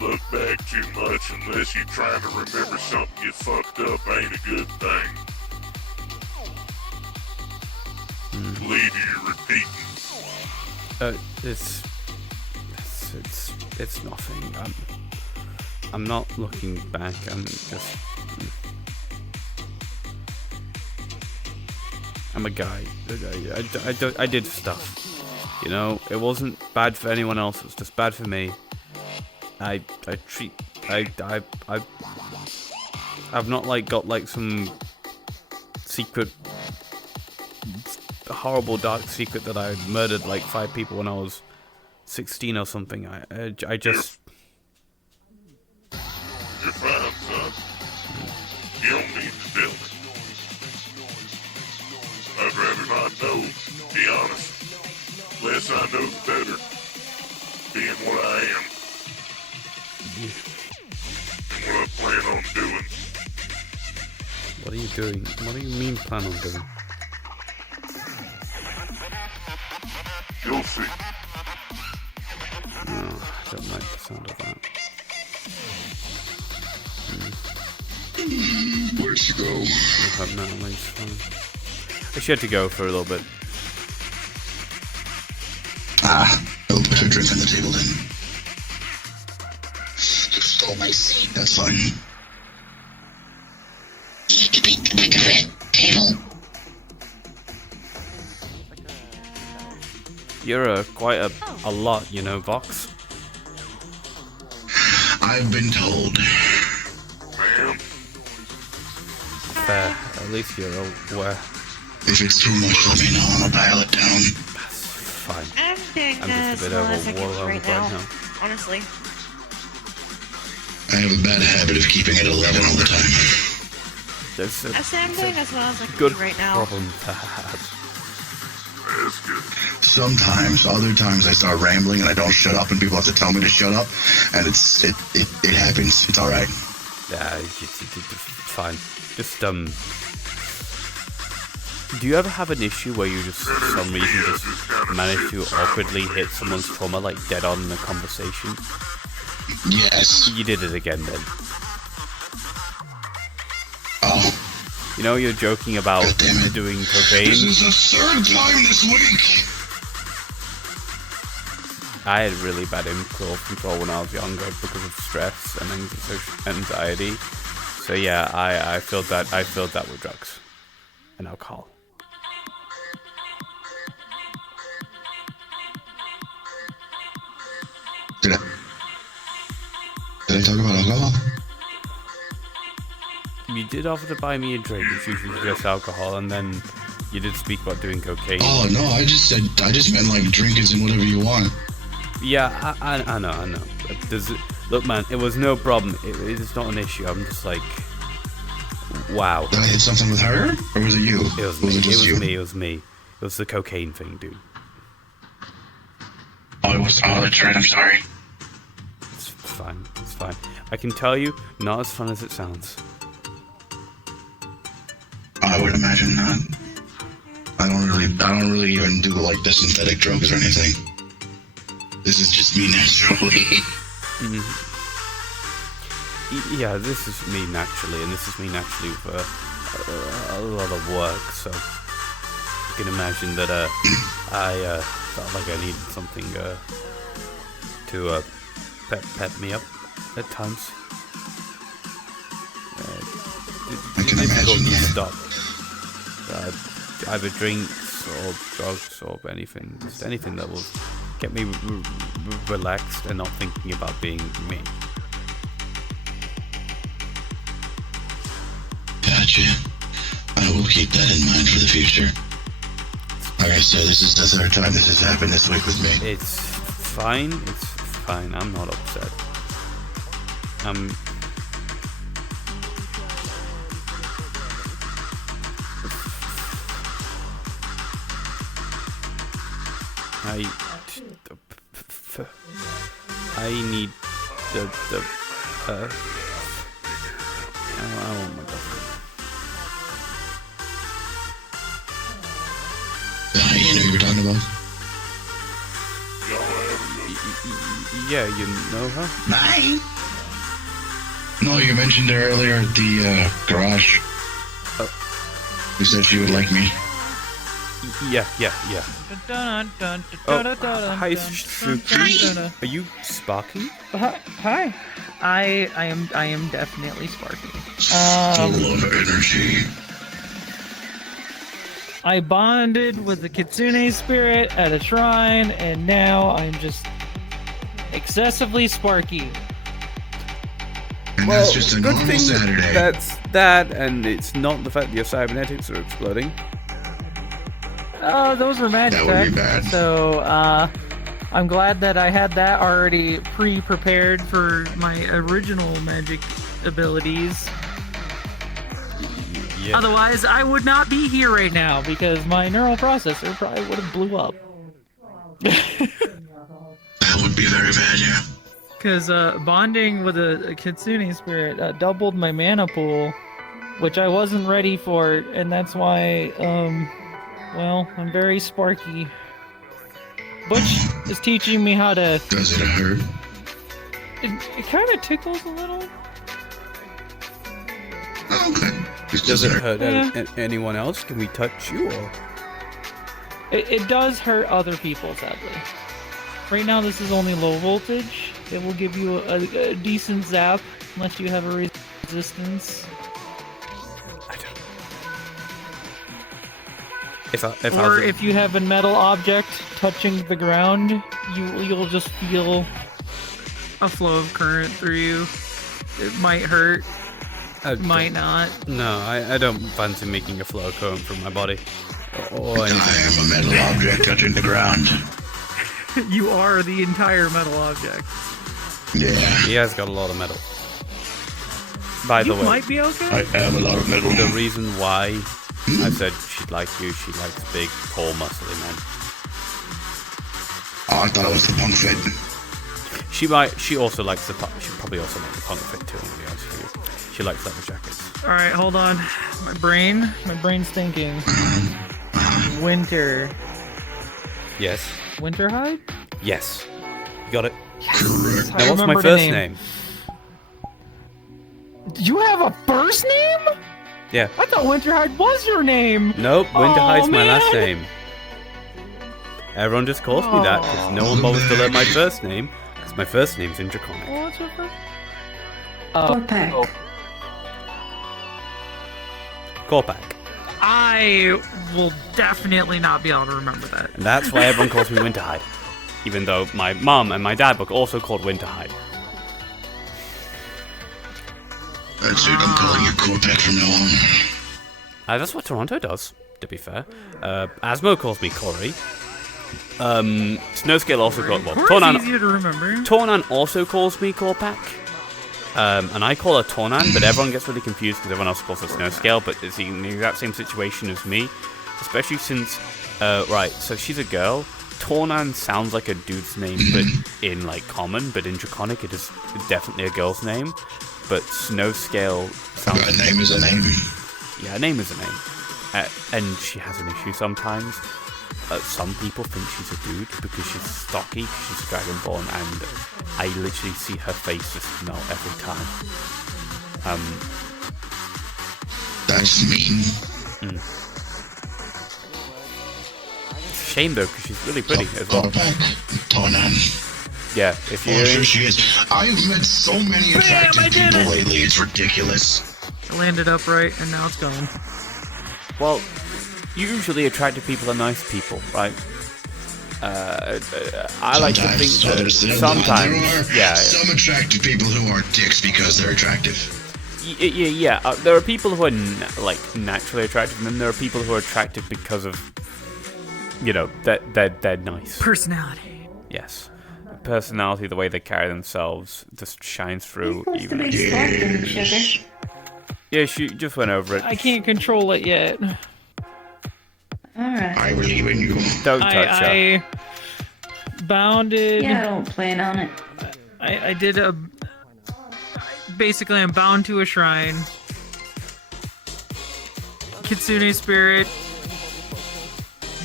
Look back too much unless you're trying to remember something you fucked up ain't a good thing. Believe you're repeating. It's nothing. I'm not looking back. I'm just. I'm a guy. I did stuff. It wasn't bad for anyone else. It was just bad for me. I've not got some secret, horrible dark secret that I murdered 5 people when I was 16 or something. I just. You're fine, son. You don't need to tell me. I'd rather not know, be honest. Less I know, the better. Being what I am. And what I plan on doing. What are you doing? What do you mean plan on doing? You'll see. No, I don't like the sound of that. Where'd she go? No, it's fine. She had to go for a little bit. I'll put her drink on the table then. You stole my seat. That's fine. Need to be at the back of that table. You're quite a lot, Vox. I've been told. Ma'am, fair. At least you're aware. If it's too much, let me know. I'm gonna dial it down. That's fine. I'm doing I'm just a bit overwhelmed right now. Honestly. I have a bad habit of keeping it 11 all the time. There's a, I say I'm doing as well as I can good do right now. problem to have. Sometimes, other times I start rambling and I don't shut up and people have to tell me to shut up. And it happens. It's alright. Yeah, it's fine. Just, do you ever have an issue where you just, for some reason, just manage to awkwardly hit someone's trauma, like, dead on in a conversation? Yes. You did it again, then. Oh. You know, you're joking about doing cocaine. This is the third time this week. I had really bad impulse control when I was younger because of stress and anxiety. So yeah, I filled that with drugs and alcohol. Did I talk about alcohol? You did offer to buy me a drink, it's usually just alcohol, and then you did speak about doing cocaine. Oh no, I just meant like drink as in whatever you want. Yeah, I know. Look, man, it was no problem. It is not an issue. I'm just like, wow. Did I hit something with her, or was it you? It was me. It was me. It was the cocaine thing, dude. Oh, that's right. I'm sorry. It's fine. It's fine. I can tell you, not as fun as it sounds. I would imagine not. I don't really even do like the synthetic drugs or anything. This is just me naturally. Yeah, this is me naturally, and this is me naturally with a lot of work, so you can imagine that I felt like I needed something to pep me up at times. I can imagine, yeah. Stop. Either drinks or drugs or anything, just anything that will get me relaxed and not thinking about being me. Gotcha. I will keep that in mind for the future. Alright, so this is the third time this has happened this week with me. It's fine. It's fine. I'm not upset. I need the oh my god. The hyena you were talking about? Yeah, you know her? Bye! No, you mentioned her earlier at the garage. Oh. You said she would like me. Yeah. Oh, hi, Suki. Are you Sparky? Hi. I am definitely Sparky. Full of energy. I bonded with the Kitsune spirit at a shrine, and now I'm just excessively Sparky. And that's just a normal Saturday. That's that, and it's not the fact that your cybernetics are exploding. Oh, those were magic That would be attacks, bad. so I'm glad that I had that already pre-prepared for my original magic abilities. Yeah. Otherwise, I would not be here right now because my neural processor probably would have blew up. That would be very bad, yeah. Because bonding with a Kitsune spirit doubled my mana pool, which I wasn't ready for, and that's why, well, I'm very Sparky. Butch is teaching me how to... Does it hurt? It kind of tickles a little. Okay. Does it hurt anyone else? Can we touch you? Or? It does hurt other people, sadly. Right now, this is only low voltage. It will give you a decent zap, unless you have a resistance. If you have a metal object touching the ground, you'll just feel a flow of current through you. It might hurt. might not. No, I don't fancy making a flow cone from my body. Or I am a metal object touching the ground. You are the entire metal object. Yeah. He has got a lot of metal. By the You way, might be okay. I am a lot of metal. the reason why I said she'd like you, she likes big, tall, muscly men. Oh, I thought it was the punk fit. She also likes the she probably also likes the punk fit too, to be honest with you. She likes leather jackets. Alright, hold on. My brain's thinking. Winter. Yes. Winter hide? Yes. You got it. Yes. Now what's my first name? You have a first name? Yeah. I thought Winterhide was your name. Nope, Winterhide's my man. last name. Everyone just calls me that because no one bothers to learn my first name because my first name's in Draconic. What's your first? Corpac. Korpak. I will definitely not be able to remember that. And that's why everyone calls me Winterhide. Even though my mum and my dad were also called Winterhide. That's it, I'm calling you Corpac from now on. That's what Toronto does, to be fair. Asmo calls me Corey. Snowscale also calls... Well, Corey's easier to remember. Tornan also calls me Korpak. And I call her Tornan, but everyone gets really confused because everyone else calls her Snowscale, but it's in the exact same situation as me. Especially since... right, so she's a girl. Tornan sounds like a dude's name, but in, like, common, but in Draconic it is definitely a girl's name. But Snowscale sounds... A name is a name. Yeah, a name is a name. And she has an issue sometimes. Some people think she's a dude because she's stocky, she's Dragonborn, and I literally see her face just melt every time. That's mean. It's a shame though, because she's really pretty as well. Tornan. Yeah, if you... Oh, sure she is. I've met so many attractive people lately, it's ridiculous. I landed upright, and now it's gone. Well, usually attractive people are nice people, right? I like to think that sometimes... There are some attractive people who are dicks because they're attractive. Yeah. There are people who are like naturally attractive, and then there are people who are attractive because of, you know, they're nice. Personality. Yes. Personality, the way they carry themselves, just shines through. You're supposed to be sparking, sugar. Yeah, she just went over it. I can't control it yet. Alright. I believe in you. Don't touch her. I bounded. Yeah, I don't plan on it. I did a... Basically, I'm bound to a shrine. Kitsune spirit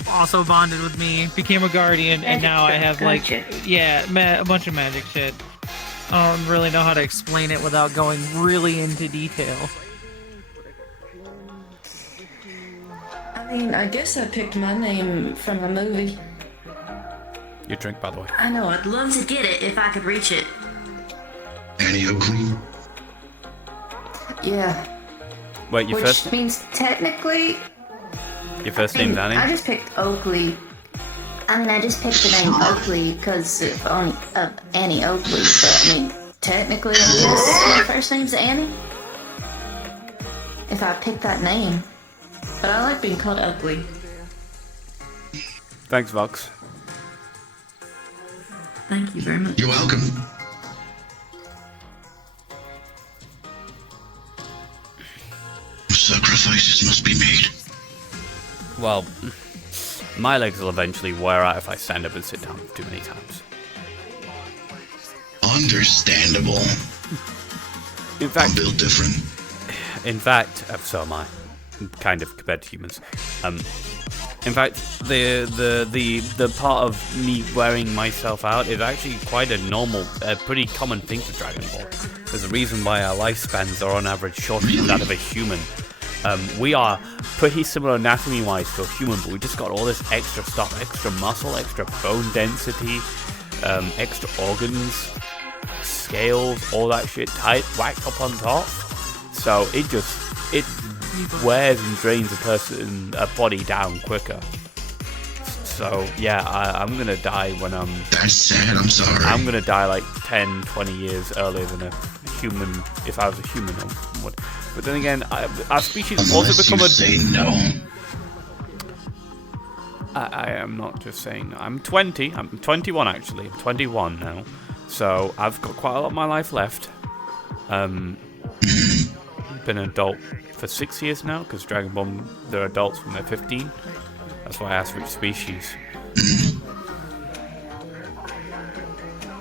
also bonded with me, became a guardian, and now I have like, yeah, a bunch of magic shit. I don't really know how to explain it without going really into detail. I mean, I guess I picked my name from a movie. Your drink, by the way. I know, I'd love to get it if I could reach it. Annie Oakley? Yeah. Wait, your Which first... means technically... Your first name's Annie? I just picked Oakley. I just picked the name Oakley because of Annie Oakley, but I mean, Technically, I guess my first name's Annie. If I picked that name. But I like being called Oakley. Thanks, Vox. Thank you very much. You're welcome. Sacrifices must be made. Well, my legs will eventually wear out if I stand up and sit down too many times. Understandable. In fact, I'm built different. In fact, so am I. Kind of compared to humans. In fact, the part of me wearing myself out is actually quite a normal, pretty common thing for Dragon Ball. There's a reason why our lifespans are on average shorter than that of a human. We are pretty similar anatomy-wise to a human, but we just got all this extra stuff, extra muscle, extra bone density, extra organs, scales, all that shit whacked up on top. So it wears and drains a body down quicker. So yeah, I'm gonna die when I'm... That's sad, I'm sorry. I'm gonna die like 10, 20 years earlier than a human, if I was a human. But then again, our species Unless also become you say no. I am not just saying no. I'm 20. I'm 21 actually. I'm 21 now. So I've got quite a lot of my life left. Been an adult for 6 years now, because Dragon Ball, they're adults when they're 15. That's why I asked which species.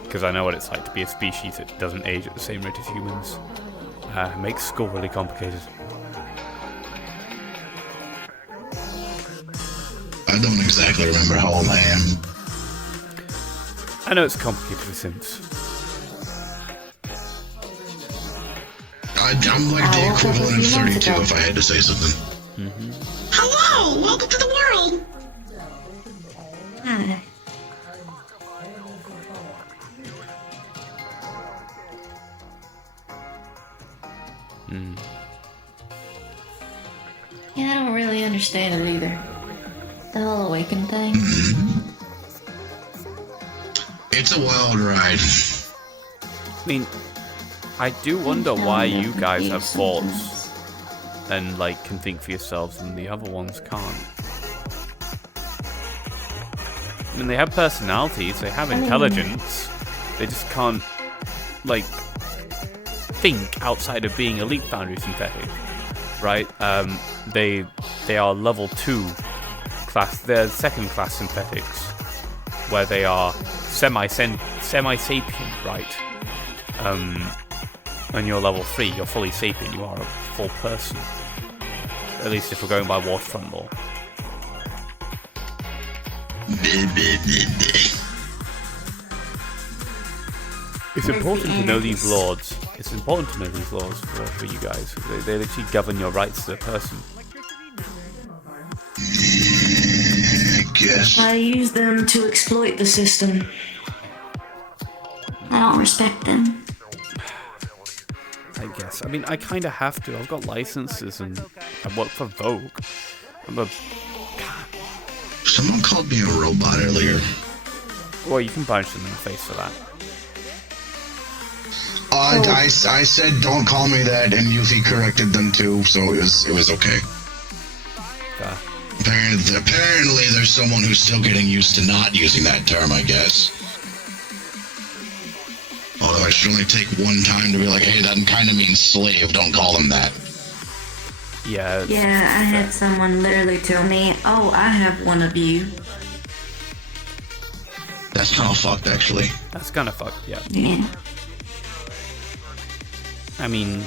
Because I know what it's like to be a species that doesn't age at the same rate as humans. It makes school really complicated. I don't exactly remember how old I am. I know it's complicated with Sims. I'm like the equivalent of 32 if I had to say something. Hello! Welcome to the world! Hi. Yeah, I don't really understand it either. The whole awaken thing. It's a wild ride. I mean, I do wonder why you guys have thoughts and like can think for yourselves and the other ones can't. I mean, they have personalities, they have intelligence, they just can't like think outside of being elite foundry synthetic, right? They are level 2 class, they're second class synthetics, where they are semi-sapient, right? And you're level 3, you're fully sapient, you are a full person. At least if we're going by Waterfront law. It's important to know these laws. It's important to know these laws for you guys. They literally govern your rights as a person. I guess. I use them to exploit the system. I don't respect them. I guess. I mean, I kind of have to. I've got licenses and I work for Vogue. I'm a... Someone called me a robot earlier. Well, you can punch them in the face for that. I said don't call me that, and Yuffie corrected them too, so it was okay. Apparently there's someone who's still getting used to not using that term, I guess. Although it should only take one time to be like, hey, that kind of means slave, don't call them that. Yeah. Yeah, I had someone literally tell me, oh, I have one of you. That's kind of fucked, actually. That's kind of fucked, yeah. Yeah. I mean,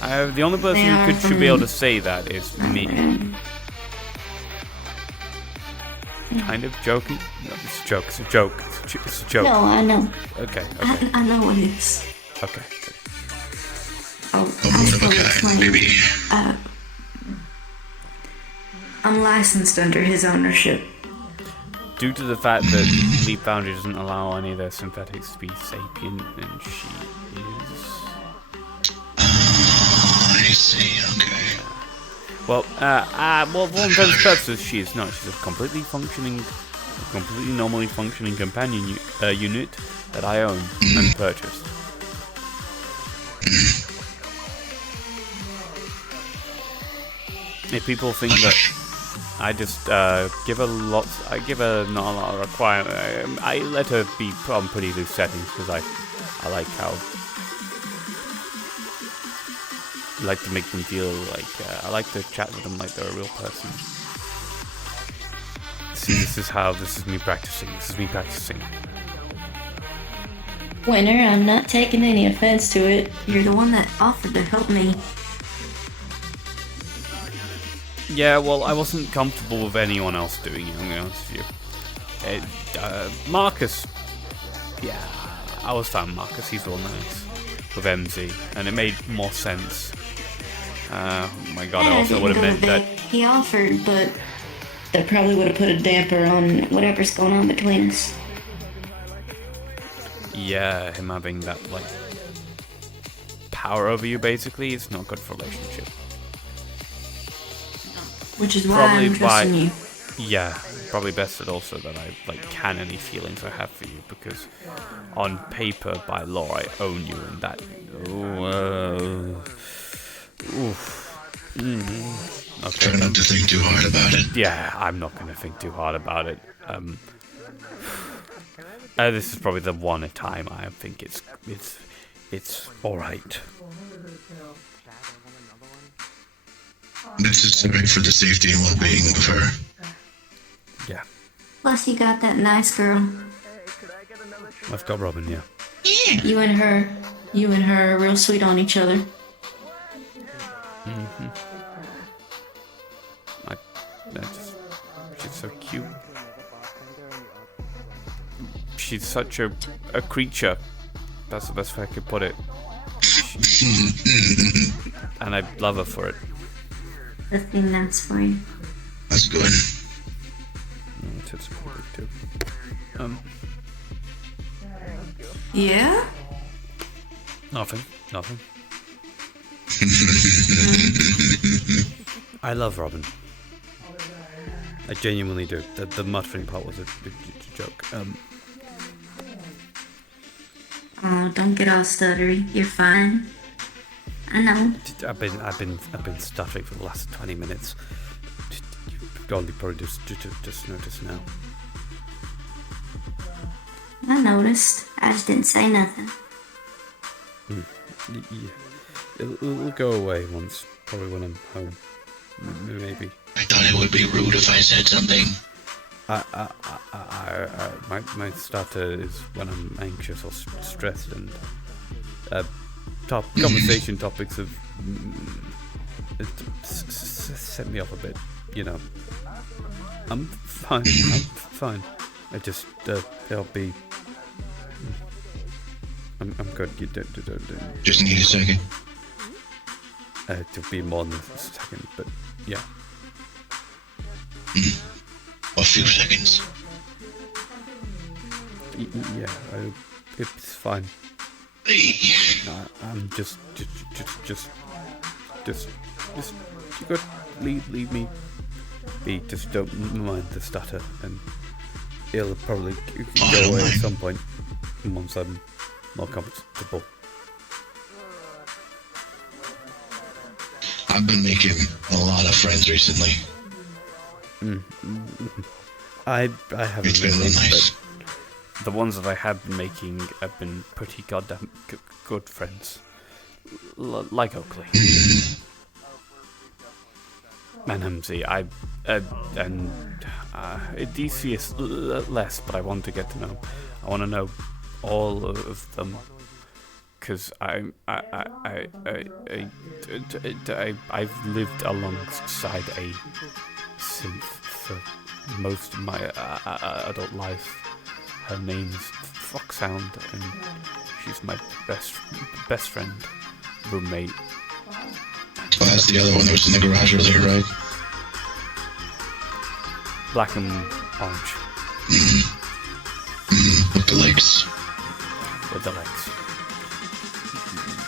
the only person who should be able to say that is me. Kind of joking? No, it's a joke. It's a joke. It's a joke. No, I know. Okay. I know it is. Okay. I'll explain. Maybe. I'm licensed under his ownership. Due to the fact that Leap Foundry doesn't allow any of their synthetics to be sapient, and she is... I see, okay. Well, for all intents and purposes, she is not. She's a completely normally functioning companion unit that I own and purchased. If people think that I just give her not a lot of requirement, I let her be on pretty loose settings because I like how. I like to make them feel like I like to chat with them like they're a real person. See, this is me practicing. This is me practicing. Winner, I'm not taking any offense to it. You're the one that offered to help me. Yeah, well, I wasn't comfortable with anyone else doing it, I'm gonna be honest with you. Marcus, yeah, I was fine with Marcus, he's all nice with MZ, and it made more sense. Oh my god, I also would have meant that... He offered, but that probably would have put a damper on whatever's going on between us. Yeah, him having that, like, power over you, basically, it's not good for a relationship. Which is why I'm trusting you. Yeah, probably best that also that I, like, can any feelings I have for you, because on paper, by law, I own you, and that... Oof. Okay. Try not to think too hard about it. Yeah, I'm not going to think too hard about it. This is probably the one time I think it's all right. Necessary for the safety and well-being of her. Yeah, Plus, you got that nice girl. I've got Robin. Yeah. You and her are real sweet on each other. She's so cute. She's such a creature. That's the best way I could put it. And I love her for it. The thing that's for you. That's good. It's pretty too. Yeah? Nothing. I love Robin. I genuinely do. The muttering part was a joke. Oh, don't get all stuttery. You're fine. I know. I've been stuttering for the last 20 minutes. You only probably just noticed now. I noticed. I just didn't say nothing. Yeah. It'll go away once, probably when I'm home. Maybe. I thought it would be rude if I said something. My stutter is when I'm anxious or stressed, and conversation topics have set me off a bit. You know, I'm fine. I just I'll be. I'm good. You don't. Just need a second. To be more than a second, but yeah. A few seconds. Yeah, it's fine. I'm just you got leave me be. Just don't mind the stutter, and it'll probably go away at some point once I'm more comfortable. I've been making a lot of friends recently. I haven't. It's been really nice. The ones that I have been making have been pretty goddamn good friends, like Oakley and Hamzy. DC is less, but I want to get to know. I want to know all of them, because I've lived alongside a synth for most of my adult life. Her name's Foxhound, and she's my best friend, roommate. Well, that's the other one that was in the garage earlier, right? Black and orange. With the legs. With the legs.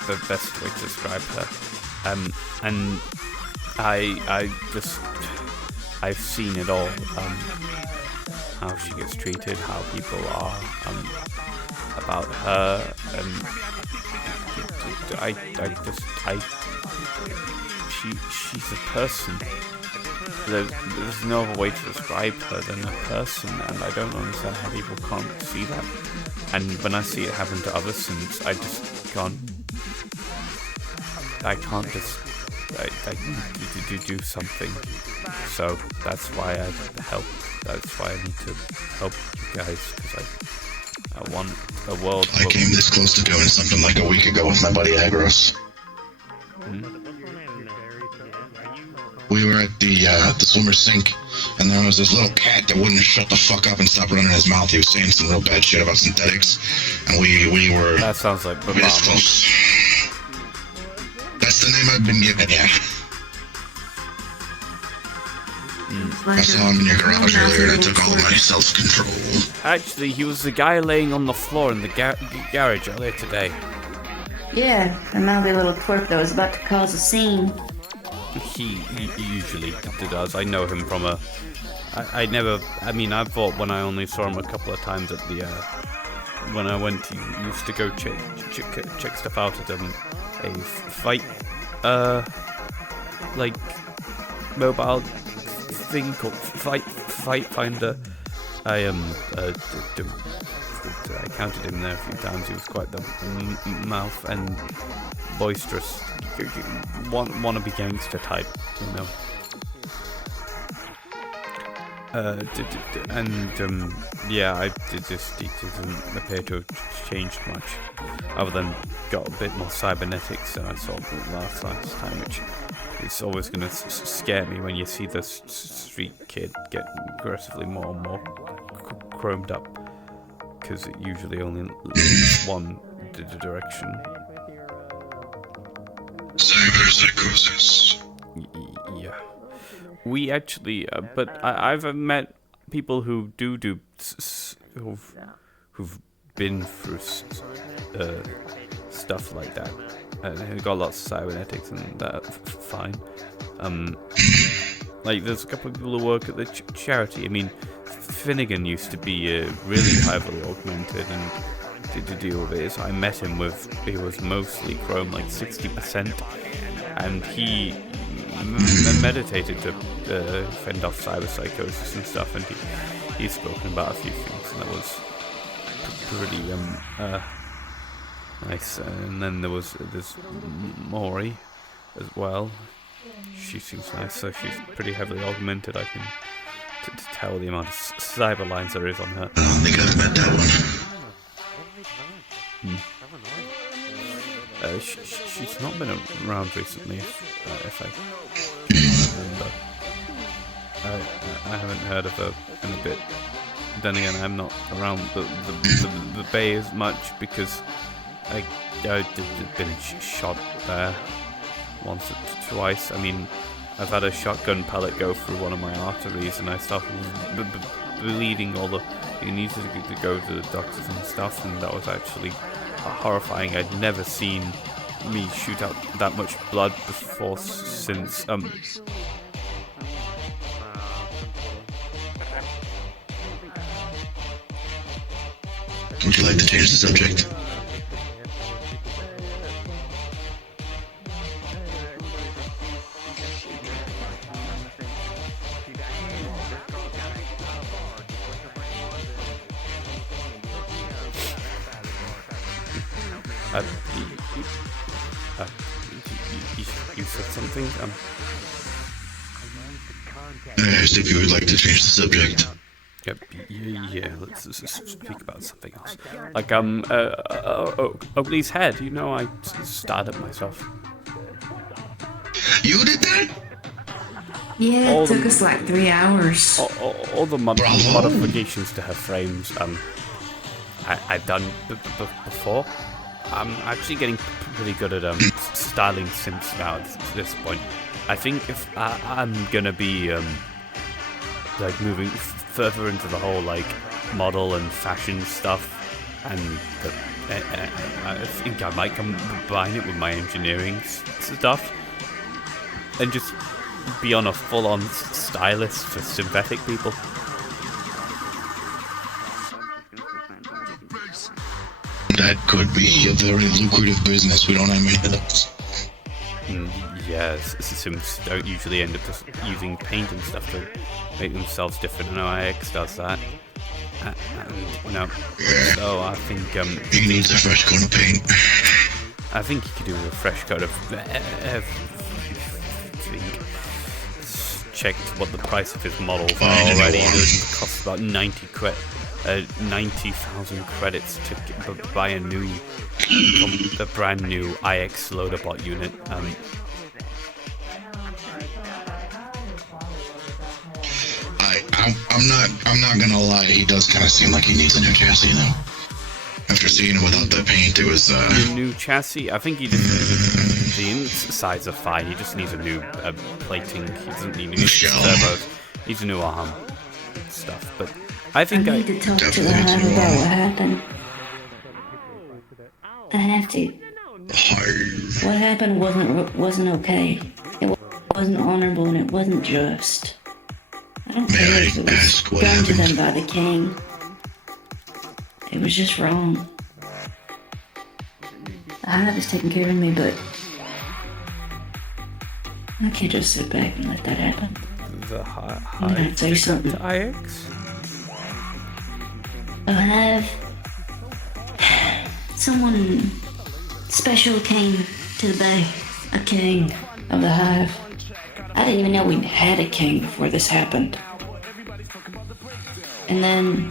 The best way to describe her. And I've seen it all. How she gets treated, how people are about her, and she's a person. There's no other way to describe her than a person, and I don't understand how people can't see that. And when I see it happen to other synths, I just can't. I need to do something. So that's why I help. That's why I need to help you guys, because I want a world. I came this close to doing something like a week ago with my buddy Agros. We were at the swimmer sink, and there was this little cat that wouldn't shut the fuck up and stop running his mouth. He was saying some real bad shit about synthetics, and we were. That sounds like the close. That's the name I've been given, yeah. I saw him in your garage earlier, and I took all of my self-control. Actually, he was the guy laying on the floor in the garage earlier today. Yeah, a mouthy little twerp that was about to cause a scene. He usually does. I know him from a... I thought when I only saw him a couple of times at the... when I used to go check stuff out at a fight like mobile thing called Fight Finder. I I counted him there a few times. He was quite the mouth and boisterous, wannabe gangster type, you know. Yeah, it didn't appear to have changed much, other than got a bit more cybernetics than I saw last time, which is always going to scare me when you see the street kid get aggressively more and more chromed up, because it usually only leads one direction. Cyberpsychosis. Yeah. We actually, but I've met people who who've been through stuff like that, and who got lots of cybernetics, and that's fine. Like there's a couple of people who work at the charity. I mean, Finnegan used to be really heavily augmented and to deal with it. So I met him he was mostly chrome, like 60%, and he meditated to fend off cyberpsychosis and stuff, and he's spoken about a few things, and that was pretty nice. And then there's Maury as well. She seems nice, so she's pretty heavily augmented. I can tell the amount of cyber lines there is on her. I don't think I've met that one. She's not been around recently, if I remember. I haven't heard of her in a bit. Then again, I'm not around the bay as much because I've been shot there once or twice. I mean, I've had a shotgun pellet go through one of my arteries, and I started bleeding all the. You needed to go to the doctors and stuff, and that was actually horrifying. I'd never seen me shoot out that much blood before since Would you like to change the subject? You said something? I asked if you would like to change the subject. Yep, yeah, let's speak about something else. Like, Oakley's head, you know, I started myself. You did that? Yeah, it took us like 3 hours. All the modifications to her frames, I've done before. I'm actually getting pretty good at styling Sims now at this point. I think if I'm gonna be like moving further into the whole like model and fashion stuff, and I think I might combine it with my engineering stuff and just be on a full-on stylist for synthetic people. That could be a very lucrative business. We don't have many of those. Yeah, Sims don't usually end up just using paint and stuff to make themselves different. I know IX does that. So I think he needs a fresh coat of paint. I think he could do with a fresh coat of everything. Checked what the price of his models are already. It costs about 90,000 credits to buy a brand new IX Loaderbot unit. I'm not gonna lie, he does kind of seem like he needs a new chassis though. After seeing him without the paint, it was a new chassis. I think he just the insides are fine. He just needs a new plating. He doesn't need new servos. He needs a new arm stuff. But I think I need to talk to the hive about what happened. I have to. What happened wasn't okay. It wasn't honorable, and it wasn't just. I don't care if it was done to them by the king. It was just wrong. The hive is taking care of me, but I can't just sit back and let that happen. The I'm gonna hive say did something. that to IX? I have someone special came to the bay. A king of the hive. I didn't even know we had a king before this happened. And then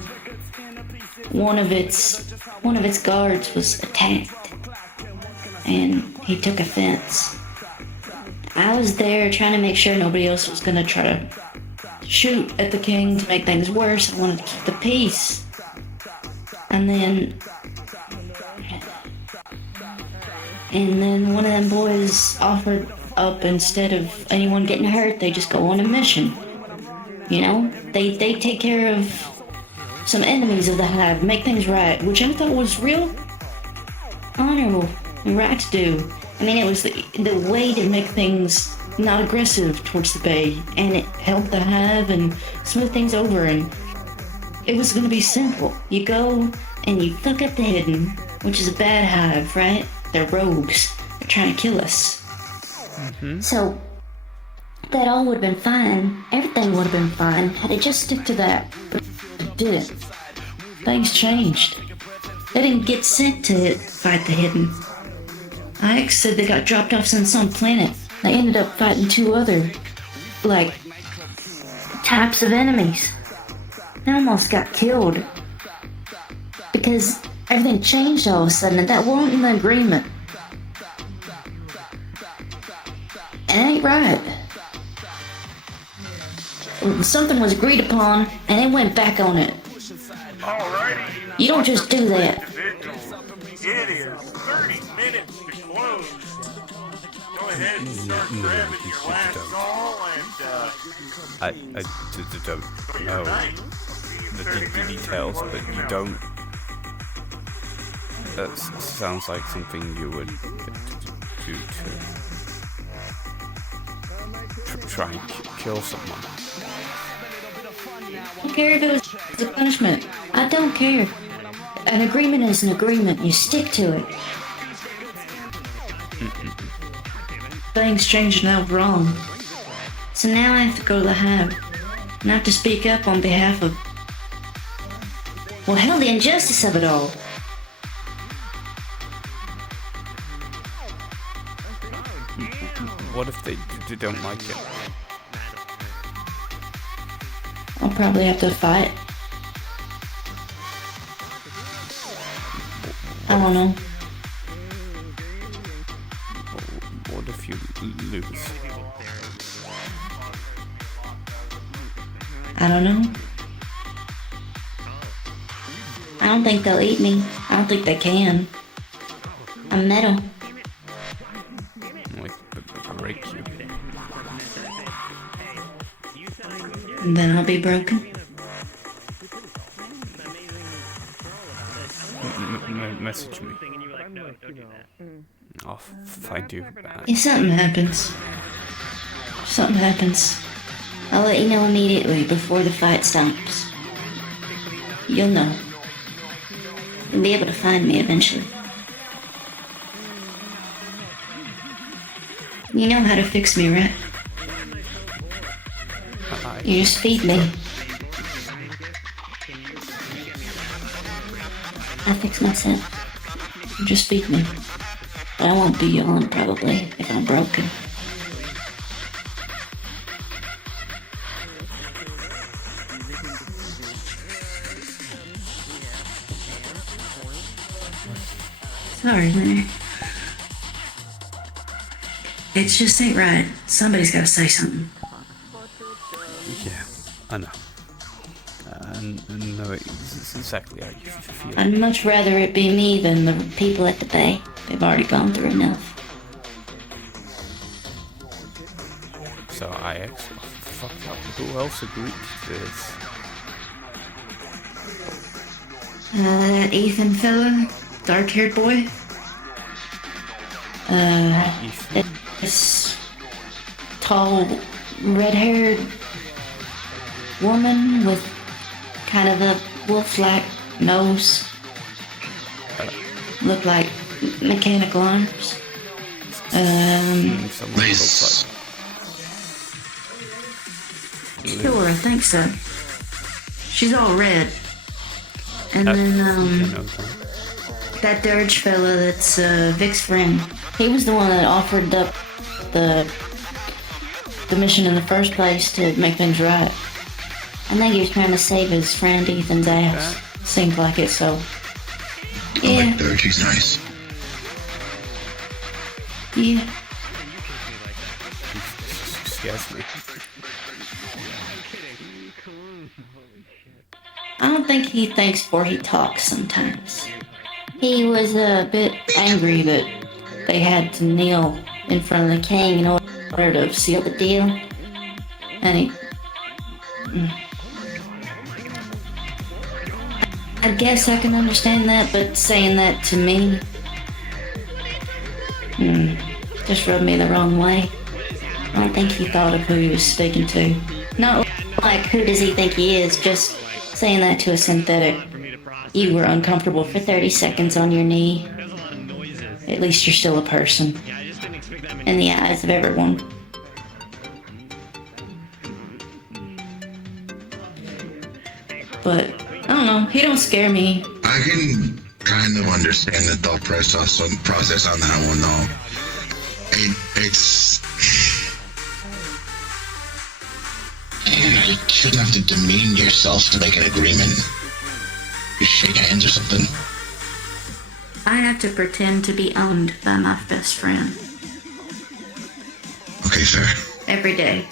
one of its guards was attacked, and he took offense. I was there trying to make sure nobody else was gonna try to shoot at the king to make things worse. I wanted to keep the peace. And then one of them boys offered up, instead of anyone getting hurt, they just go on a mission. You know, they take care of some enemies of the hive, make things right, which I thought was real honorable and right to do. I mean, it was the way to make things not aggressive towards the bay, and it helped the hive and smooth things over, and it was gonna be simple. You go and you look at the hidden, which is a bad hive, right? They're rogues. They're trying to kill us. So that all would have been fine. Everything would have been fine had it just stick to that. But it didn't. Things changed. They didn't get sent to fight the hidden. Ix said they got dropped off on some planet. They ended up fighting 2 other, types of enemies. They almost got killed. Because everything changed all of a sudden, and that wasn't in the agreement. It ain't right. Something was agreed upon, and they went back on it. Alrighty. You don't just do that. It is 30 minutes to close. Go ahead and start grabbing your last call and I don't know the details, but you don't. That sounds like something you would do to try and kill someone. I don't care if it was a punishment. I don't care. An agreement is an agreement. You stick to it. Things changed now wrong. So now I have to go to the hive. And I have to speak up on behalf of... well, hell, the injustice of it all. What if they don't like it? I'll probably have to fight. I don't know. What if you lose? I don't know. I don't think they'll eat me. I don't think they can. I'm metal. Like, break you. And then I'll be broken. Message me. I'll find you. If something happens, I'll let you know immediately before the fight stops. You'll know. You'll be able to find me eventually. You know how to fix me, right? You just feed me. I fix myself. You just feed me. But I won't be on, probably, if I'm broken. Sorry, Leonard. It just ain't right. Somebody's gotta say something. Yeah, I know. I know exactly how you feel. I'd much rather it be me than the people at the bay. They've already gone through enough. So IX, fuck up. Who else agreed to this? That Ethan fella, dark-haired boy. Ethan? This tall, red-haired woman with kind of a wolf-like nose. Look like mechanical arms. Someone looks like Sure, I think so. She's all red. And then, that Dirge fella that's Vic's friend. He was the one that offered up the mission in the first place to make things right. I think he was trying to save his friend Ethan's ass. Seems like it, so. I Yeah. like Dirge, he's nice. Yeah. Scares me. I don't think he thinks before he talks sometimes. He was a bit angry that they had to kneel in front of the king in order to seal the deal. And he... I guess I can understand that, but saying that to me... just rubbed me the wrong way. I don't think he thought of who he was speaking to. Not like, who does he think he is, just saying that to a synthetic. You were uncomfortable for 30 seconds on your knee. At least you're still a person. In the eyes of everyone. But, I don't know, he don't scare me. I can kind of understand the thought process on that one, though. It's... Man, you shouldn't have to demean yourself to make an agreement. Just shake hands or something. I have to pretend to be owned by my best friend. Okay, fair. Every day.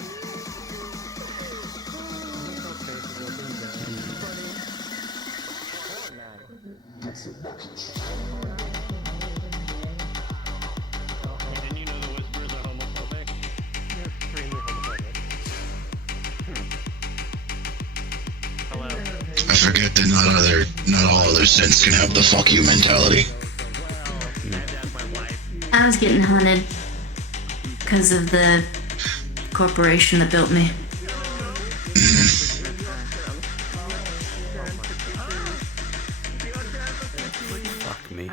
I forget that not all other synths can have the fuck you mentality. I was getting hunted because of the corporation that built me. Fuck me.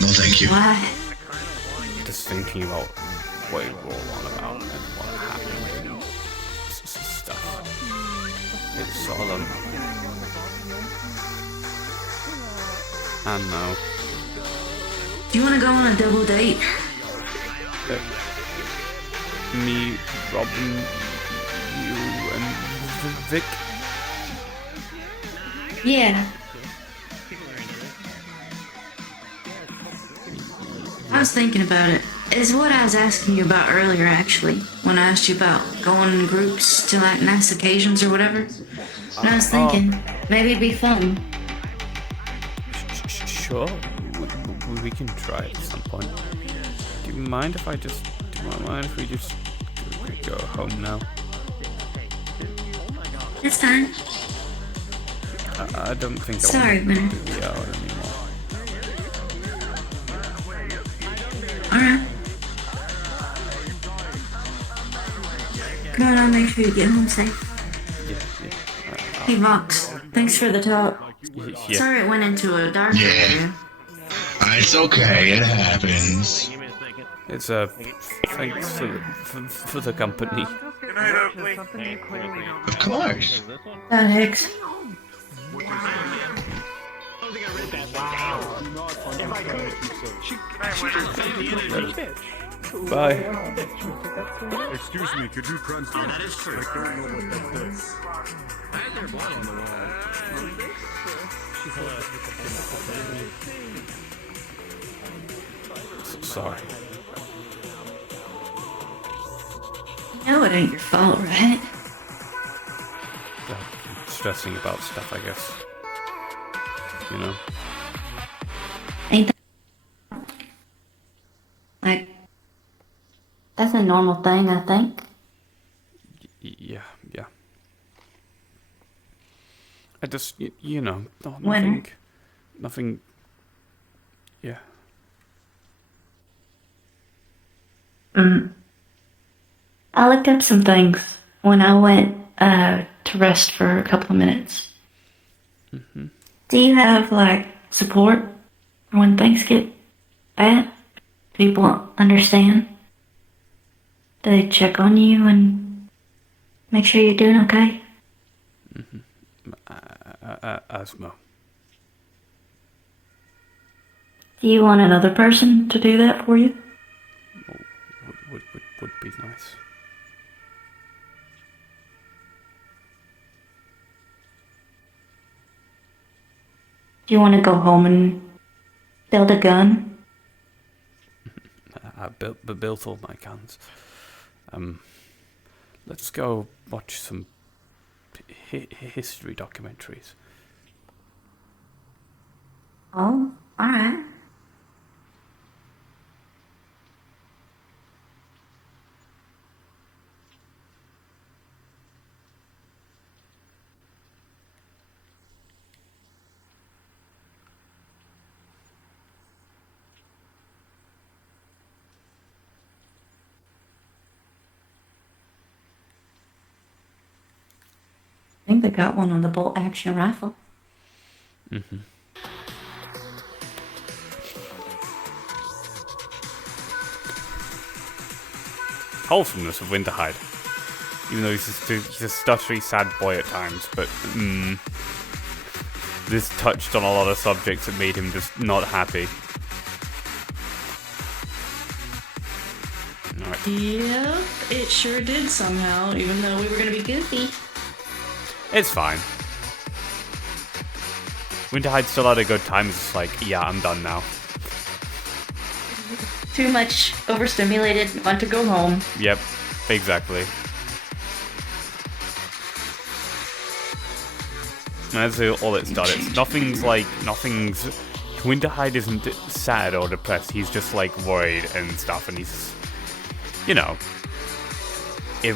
No, thank you. Why? Just thinking about what we're all on about and what happened and stuff. It's all I don't know. Do you want to go on a double date? Me, Robin, you, and Vic. Yeah. I was thinking about it. It's what I was asking you about earlier, actually, when I asked you about going in groups to like nice occasions or whatever. And I was thinking, maybe it'd be fun. Sure, we can try at some point. Do you mind if we just go home now? It's fine. I don't think Sorry, I want man. to do the hour anymore. Alright. Come on, I'll make sure you get home safe. Yeah. Hey, Vox, thanks for the talk. Yeah. Sorry it went into a dark area. It's okay, it happens. It's thanks for the company. Of course. Bye, Hicks. Bye. Excuse me, could you translate? That is true. I don't know what that does. I had their blood on the wall. Sorry. No, it ain't your fault, right? I'm stressing about stuff, I guess. You know? Ain't that... Like... That's a normal thing, I think. Yeah. I just, you know, Winner. Nothing. Yeah. I looked up some things when I went to rest for a couple of minutes. Mm-hmm. Do you have, like, support when things get bad? People understand? They check on you and make sure you're doing okay? Asthma. Do you want another person to do that for you? Would be nice. Do you want to go home and build a gun? I built all my guns. Let's go watch some history documentaries. Oh, alright. I think they got one on the bolt action rifle. Mm-hmm. Wholesomeness of Winterhide. Even though he's a stuttery, sad boy at times, but this touched on a lot of subjects that made him just not happy. Alright. Yep, it sure did somehow, even though we were gonna be goofy. It's fine. Winterhide still had a good time. It's just like, yeah, I'm done now. Too much overstimulated, want to go home. Yep, exactly. That's all it's done. It's nothing's. Winterhide isn't sad or depressed. He's just like worried and stuff, and he's, you know, he's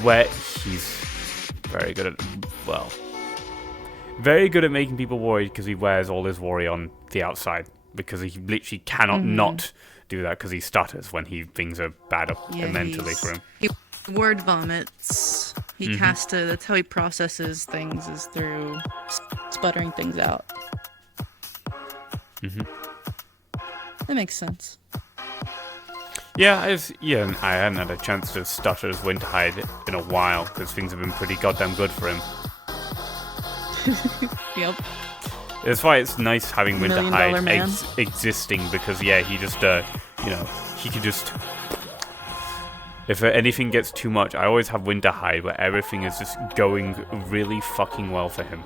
very good at very good at making people worried because he wears all his worry on the outside because he literally cannot not do that because he stutters when things are bad mentally for him. He word vomits. He has to. That's how he processes things, is through sputtering things out. That makes sense. Yeah, I hadn't had a chance to stutter as Winterhide in a while because things have been pretty goddamn good for him. Yep. That's why it's nice having $1 million man. Winterhide existing because he just he can just, if anything gets too much, I always have Winterhide where everything is just going really fucking well for him.